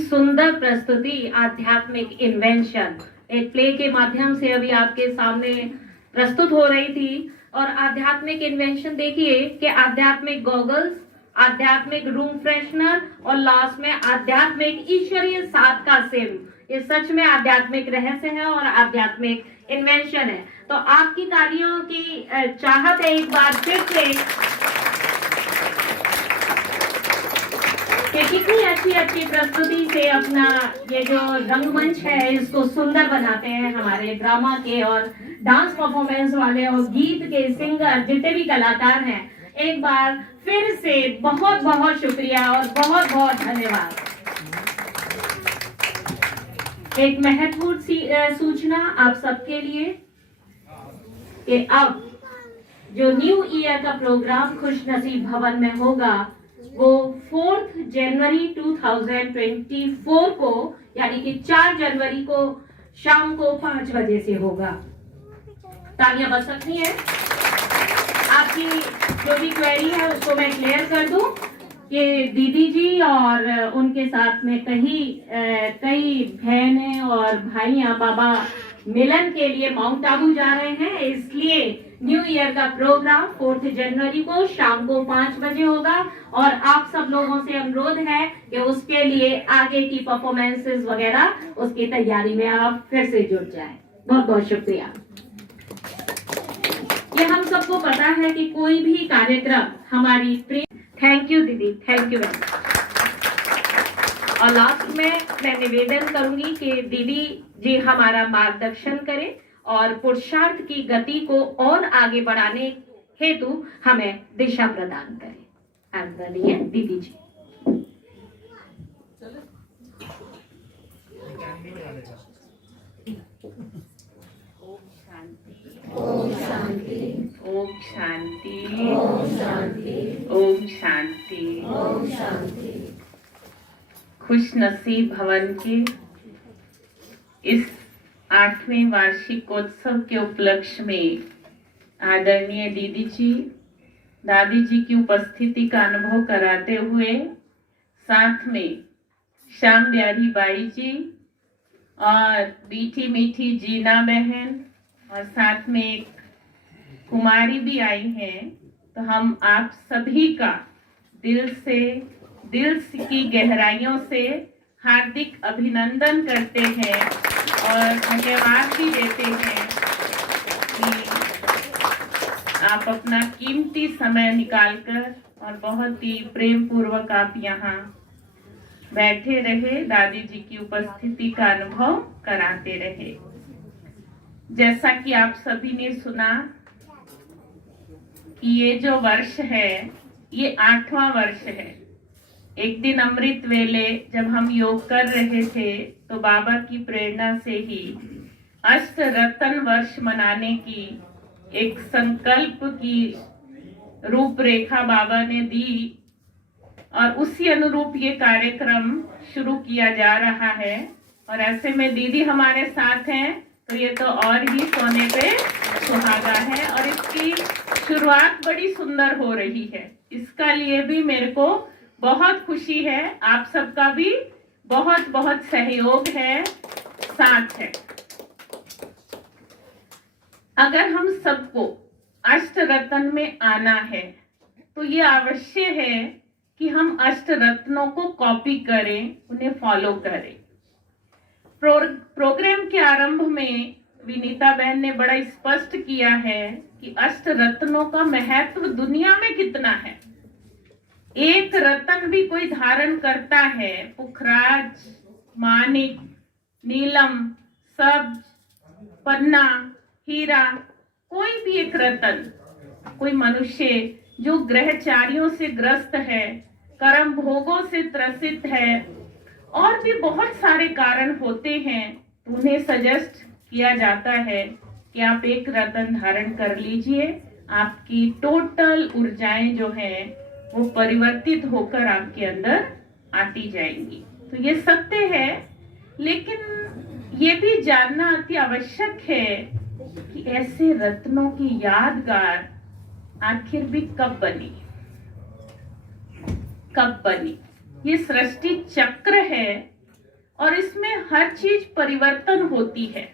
सुंदर प्रस्तुति, आध्यात्मिक इन्वेंशन एक प्ले के माध्यम से अभी आपके सामने प्रस्तुत हो रही थी। और आध्यात्मिक इन्वेंशन देखिए कि आध्यात्मिक गॉगल्स, आध्यात्मिक रूम फ्रेशनर और लास्ट में आध्यात्मिक ईश्वरीय साथ का सिम, ये सच में आध्यात्मिक रहस्य है और आध्यात्मिक इन्वेंशन है। तो आपकी तालियों की चाहत है एक बार फिर से कि कितनी अच्छी प्रस्तुति से अपना ये जो रंगमंच है इसको सुंदर बनाते हैं हमारे ड्रामा के और डांस परफॉर्मेंस वाले और गीत के सिंगर जितने भी कलाकार हैं। एक बार फिर से बहुत बहुत शुक्रिया और बहुत बहुत धन्यवाद। एक महत्वपूर्ण सूचना आप सबके लिए कि अब जो न्यू ईयर का प्रोग्राम खुशनसीब भवन में होगा वो 4 जनवरी 2024 को यानी कि 4 जनवरी को शाम को 5 बजे से होगा। तालियां बज सकती हैं। आपकी जो भी क्वेरी है उसको मैं क्लियर कर दूं कि दीदी जी और उनके साथ में कई बहनें और भाइयां बाबा मिलन के लिए माउंट आबू जा रहे हैं, इसलिए न्यू ईयर का प्रोग्राम 4 जनवरी को शाम को 5 बजे होगा। और आप सब लोगों से अनुरोध है कि उसके लिए आगे की परफॉर्मेंसेस वगैरह उसकी तैयारी में आप फिर से जुट जाएं। बहुत बहुत शुक्रिया। ये हम सबको पता है कि कोई भी कार्यक्रम हमारी थैंक यू दीदी, थैंक यू वेरी मच। और लास्ट में मैं निवेदन करूंगी कि दीदी जी हमारा मार्गदर्शन करें और पुरुषार्थ की गति को और आगे बढ़ाने हेतु हमें दिशा प्रदान करें। आदरणीय दीदी जी। ओम शांति, ओम शांति, ओम शांति, ओम शांति, ओम शांति। खुश नसीब भवन के इस 8वें वार्षिकोत्सव के उपलक्ष्य में आदरणीय दीदी जी, दादी जी की उपस्थिति का अनुभव कराते हुए साथ में श्याम बिहारी बाई जी और मीठी मीठी जीना बहन और साथ में एक कुमारी भी आई हैं, तो हम आप सभी का दिल की गहराइयों से हार्दिक अभिनंदन करते हैं और धन्यवाद भी देते हैं कि आप अपना कीमती समय निकालकर और बहुत ही प्रेम पूर्वक आप यहाँ बैठे रहे, दादी जी की उपस्थिति का अनुभव कराते रहे। जैसा कि आप सभी ने सुना कि ये जो वर्ष है ये 8वां वर्ष है। एक दिन अमृत वेले जब हम योग कर रहे थे तो बाबा की प्रेरणा से ही अष्ट रत्न वर्ष मनाने की एक संकल्प की रूपरेखा बाबा ने दी और उसी अनुरूप ये कार्यक्रम शुरू किया जा रहा है। और ऐसे में दीदी हमारे साथ हैं तो ये तो और ही सोने पे सुहागा है और इसकी शुरुआत बड़ी सुंदर हो रही है। इसका लिए भी मेरे को बहुत खुशी है, आप सबका भी बहुत बहुत सहयोग है, साथ है। अगर हम सबको अष्ट रत्न में आना है तो ये अवश्य है कि हम अष्ट रत्नों को कॉपी करें, उन्हें फॉलो करें। प्रोग्राम के आरंभ में विनीता बहन ने बड़ा स्पष्ट किया है कि अष्ट रत्नों का महत्व दुनिया में कितना है। एक रत्न भी कोई धारण करता है, पुखराज, मानिक, नीलम, सब्ज, पन्ना, हीरा, कोई भी एक रत्न, कोई मनुष्य जो ग्रहचारियों से ग्रस्त है, कर्म भोगों से त्रसित है और भी बहुत सारे कारण होते हैं, उन्हें सजेस्ट किया जाता है कि आप एक रत्न धारण कर लीजिए। आपकी टोटल ऊर्जाएं जो हैं वो परिवर्तित होकर आपके अंदर आती जाएंगी। तो ये सत्य है, लेकिन ये भी जानना अति आवश्यक है कि ऐसे रत्नों की यादगार आखिर भी कब बनी। ये सृष्टि चक्र है और इसमें हर चीज परिवर्तन होती है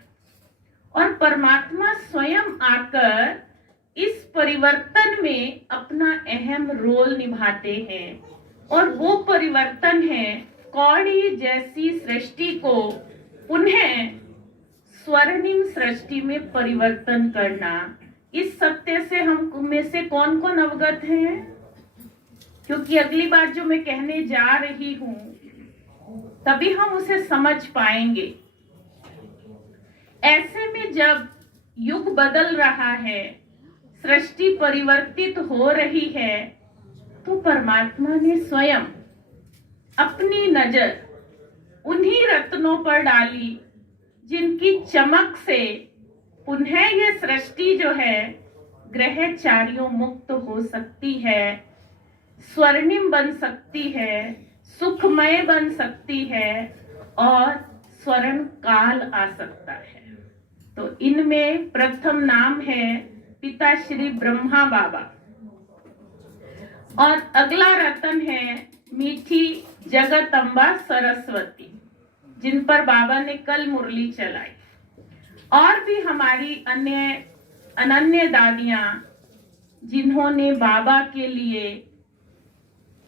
और परमात्मा स्वयं आकर इस परिवर्तन में अपना अहम रोल निभाते हैं और वो परिवर्तन है कौड़ी जैसी सृष्टि को पुनः स्वर्णिम सृष्टि में परिवर्तन करना। इस सत्य से हम में से कौन कौन अवगत हैं? क्योंकि अगली बार जो मैं कहने जा रही हूं तभी हम उसे समझ पाएंगे। ऐसे में जब युग बदल रहा है, सृष्टि परिवर्तित हो रही है, तो परमात्मा ने स्वयं अपनी नजर उन्हीं रत्नों पर डाली जिनकी चमक से पुनः ये सृष्टि जो है ग्रहचारियों मुक्त हो सकती है, स्वर्णिम बन सकती है, सुखमय बन सकती है और स्वर्ण काल आ सकता है। तो इनमें प्रथम नाम है पिता श्री ब्रह्मा बाबा और अगला रतन है मीठी जगदम्बा सरस्वती, जिन पर बाबा ने कल मुरली चलाई। और भी हमारी अन्य अनन्य दादियां जिन्होंने बाबा के लिए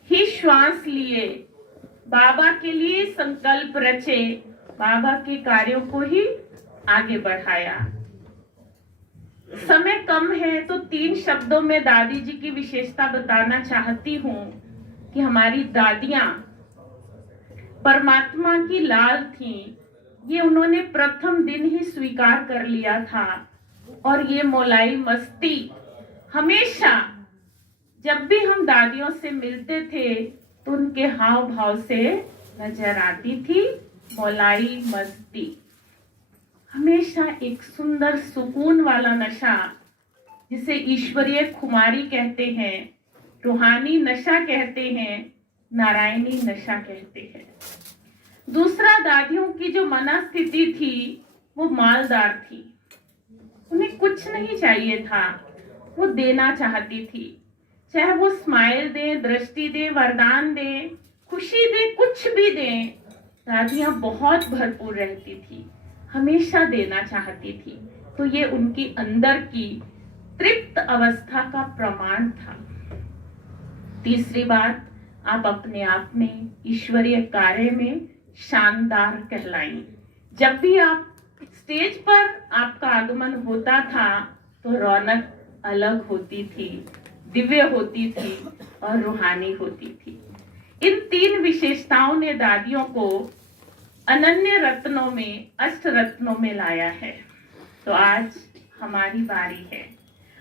ही श्वास लिए, बाबा के लिए संकल्प रचे, बाबा के कार्यों को ही आगे बढ़ाया। समय कम है तो 3 शब्दों में दादी जी की विशेषता बताना चाहती हूँ कि हमारी दादियां परमात्मा की लाल थी। ये उन्होंने प्रथम दिन ही स्वीकार कर लिया था और ये मौलाई मस्ती हमेशा जब भी हम दादियों से मिलते थे तो उनके हाव भाव से नजर आती थी। मौलाई मस्ती हमेशा एक सुंदर सुकून वाला नशा, जिसे ईश्वरीय खुमारी कहते हैं, रूहानी नशा कहते हैं, नारायणी नशा कहते हैं। दूसरा, दादियों की जो मनस्थिति थी वो मालदार थी। उन्हें कुछ नहीं चाहिए था, वो देना चाहती थी। चाहे वो स्माइल दे, दृष्टि दे, वरदान दे, खुशी दे, कुछ भी दे, दादियां बहुत भरपूर रहती थी, हमेशा देना चाहती थी। तो ये उनकी अंदर की तृप्त अवस्था का प्रमाण था। तीसरी बात, आप अपने आप में ईश्वरीय कार्य में शानदार कहलाई। जब भी आप स्टेज पर आपका आगमन होता था तो रौनक अलग होती थी, दिव्य होती थी और रूहानी होती थी। इन 3 विशेषताओं ने दादियों को अनन्य रत्नों में, अष्ट रत्नों में लाया है। तो आज हमारी बारी है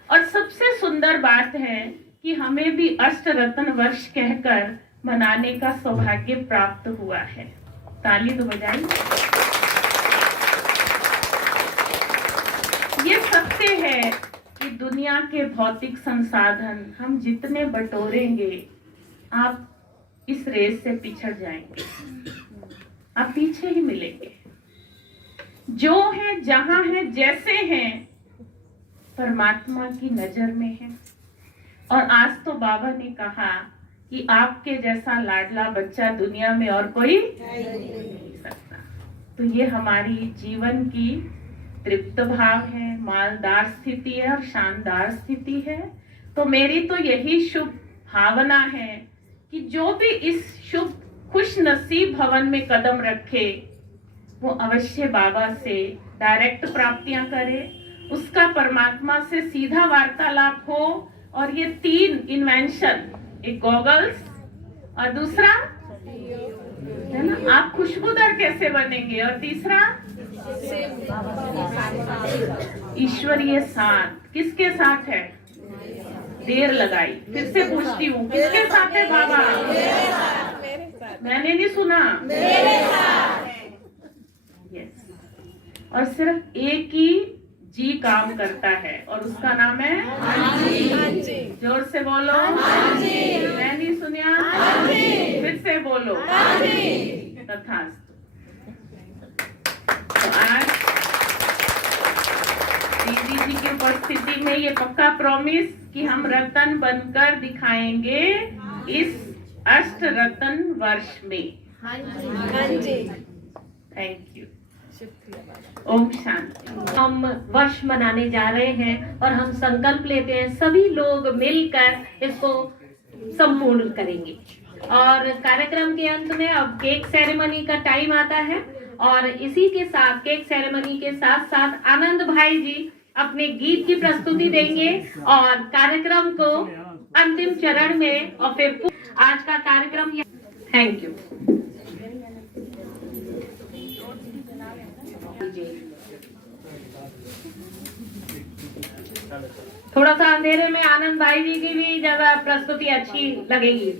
और सबसे सुंदर बात है कि हमें भी अष्ट रत्न वर्ष कहकर मनाने का सौभाग्य प्राप्त हुआ है। ताली तो बजाइए। ये सत्य है कि दुनिया के भौतिक संसाधन हम जितने बटोरेंगे, आप इस रेस से पिछड़ जाएंगे, आप पीछे ही मिलेंगे। जो है, जहां है, जैसे हैं, परमात्मा की नजर में है। और आज तो बाबा ने कहा कि आपके जैसा लाडला बच्चा दुनिया में और कोई नहीं सकता। तो ये हमारी जीवन की तृप्त भाव है, मालदार स्थिति है और शानदार स्थिति है। तो मेरी तो यही शुभ भावना है कि जो भी इस शुभ खुश नसीब भवन में कदम रखे वो अवश्य बाबा से डायरेक्ट प्राप्तियां करे, उसका परमात्मा से सीधा वार्तालाप हो। और ये 3 इन्वेंशन, एक गॉगल्स और दूसरा है ना, आप खुशबूदार कैसे बनेंगे, और तीसरा ईश्वरीय साथ। किसके साथ है? देर लगाई, फिर से पूछती हूँ, किसके साथ है बाबा? मैंने नहीं सुना। यस। और सिर्फ एक ही जी काम करता है और उसका नाम है हाँ जी। जोर से बोलो हाँ जी। मैं नहीं सुनिया हाँ जी। फिर से बोलो हाँ जी। तथास्तु। तो आज दीदी जी की उपस्थिति में ये पक्का प्रॉमिस कि हम रतन बनकर दिखाएंगे इस अष्ट रतन वर्ष में। हाँ जी। Thank you. ओम शांति। हम वर्ष मनाने जा रहे हैं और हम संकल्प लेते हैं सभी लोग मिलकर इसको संपूर्ण करेंगे। और कार्यक्रम के अंत में अब केक सेरेमनी का टाइम आता है और इसी के साथ केक सेरेमनी के साथ साथ आनंद भाई जी अपने गीत की प्रस्तुति देंगे और कार्यक्रम को अंतिम चरण में और फिर आज का कार्यक्रम। Thank you. थोड़ा सा अंधेरे में आनंद भाई जी की भी जगह प्रस्तुति अच्छी लगेगी।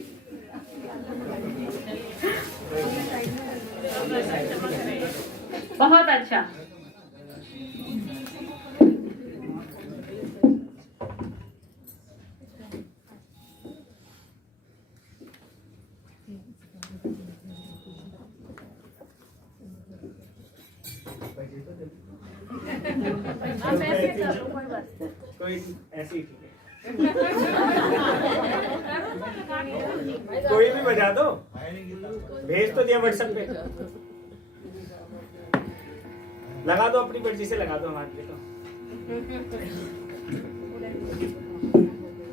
बहुत अच्छा। कोई ऐसी कोई भी बजा दो, भेज तो दिया व्हाट्सएप पे, लगा दो अपनी मर्जी से लगा दो हमारे लिए। तो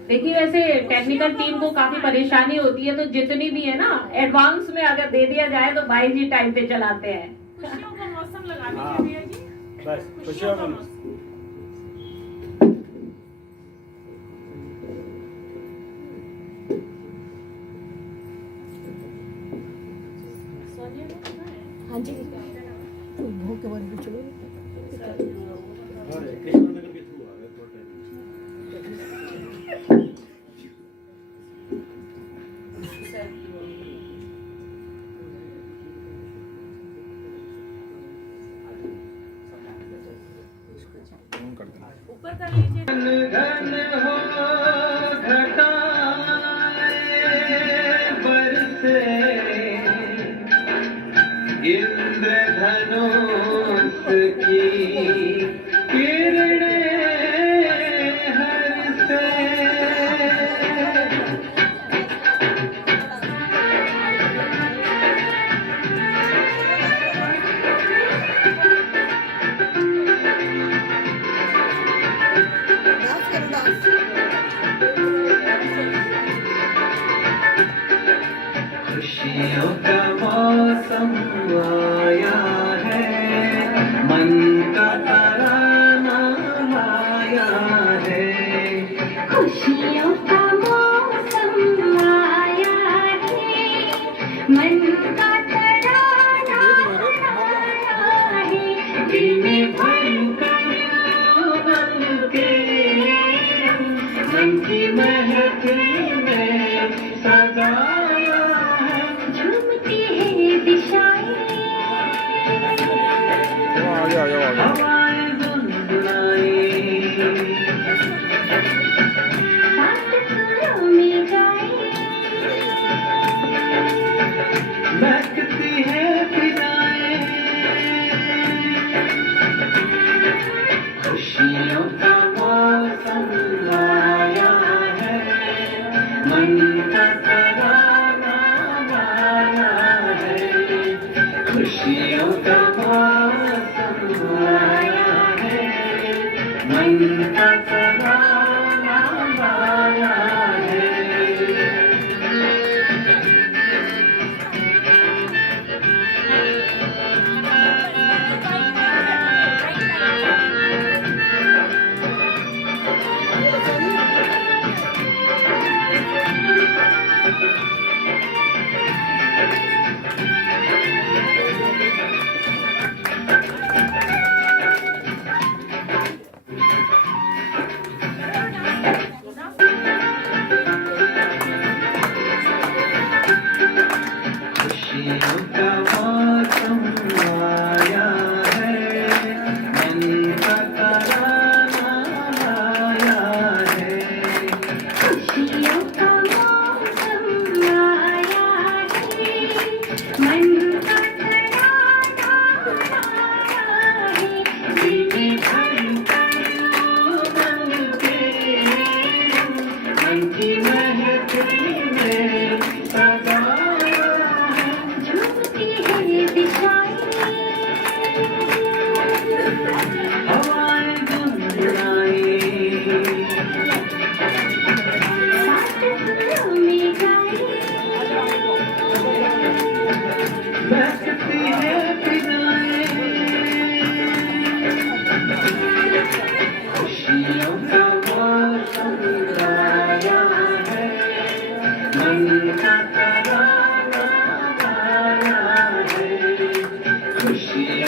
देखिए वैसे टेक्निकल टीम को काफी परेशानी होती है, तो जितनी भी है ना एडवांस में अगर दे दिया जाए तो भाई जी टाइम पे चलाते हैं। खुशियों का मौसम लगा दीजिए भैया जी। बस खुशियों का मौसम। हाँ जी भोग के बाद चलो। कृष्णनगर के थ्रू आ गए थोड़ा टाइम। ऊपर कर लीजिए। घन हो घटाएं बरसे इंद्रधनुष की किरणें हरसे। खुशियों का मौसम आया है, मन का तराना आया है। खुशियों का मौसम आया है, मन का तराना आया है। दिल में भरकर बन के मन की महफिल में सजाया है। झूमती है दिशाएं, हवाएं गुनगुनाए, साथ सुरों में गाए। महकती है फिजाएं। खुशियों का मौसम आया है, मन का तराना आया है। खुशियों का मौसम आया है, मन का तराना आया है।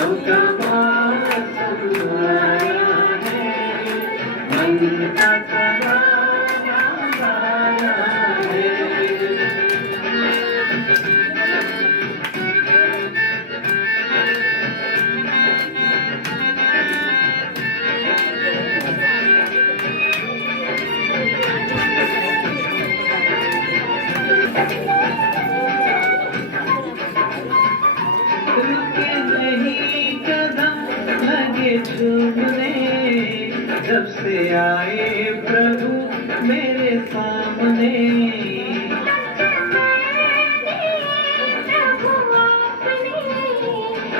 खुशियों का मौसम आया है, मन का तराना गाया है। रुके नहीं कदम लगे झूमने, जब से आए प्रभु मेरे सामने।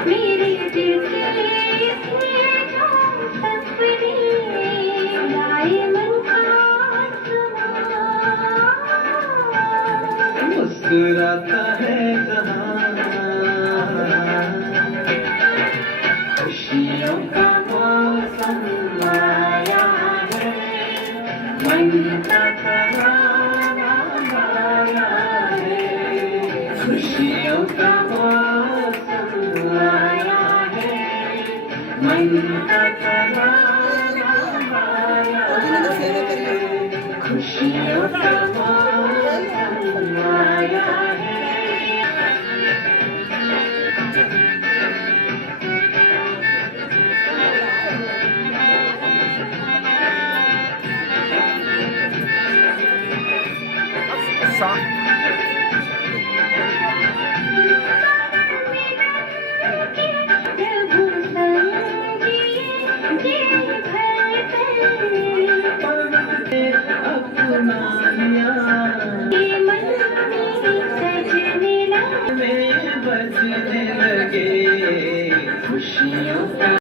मेरे दिल के सपने लाए मन का मुस्कुराता है जहां, खुशियों का मौसम आया है, मन का तराना गाया है। खुशियों का मौसम आया है, मन का तराना गाया है। खुशियों का मौसम आया है। बजने लगे खुशियों का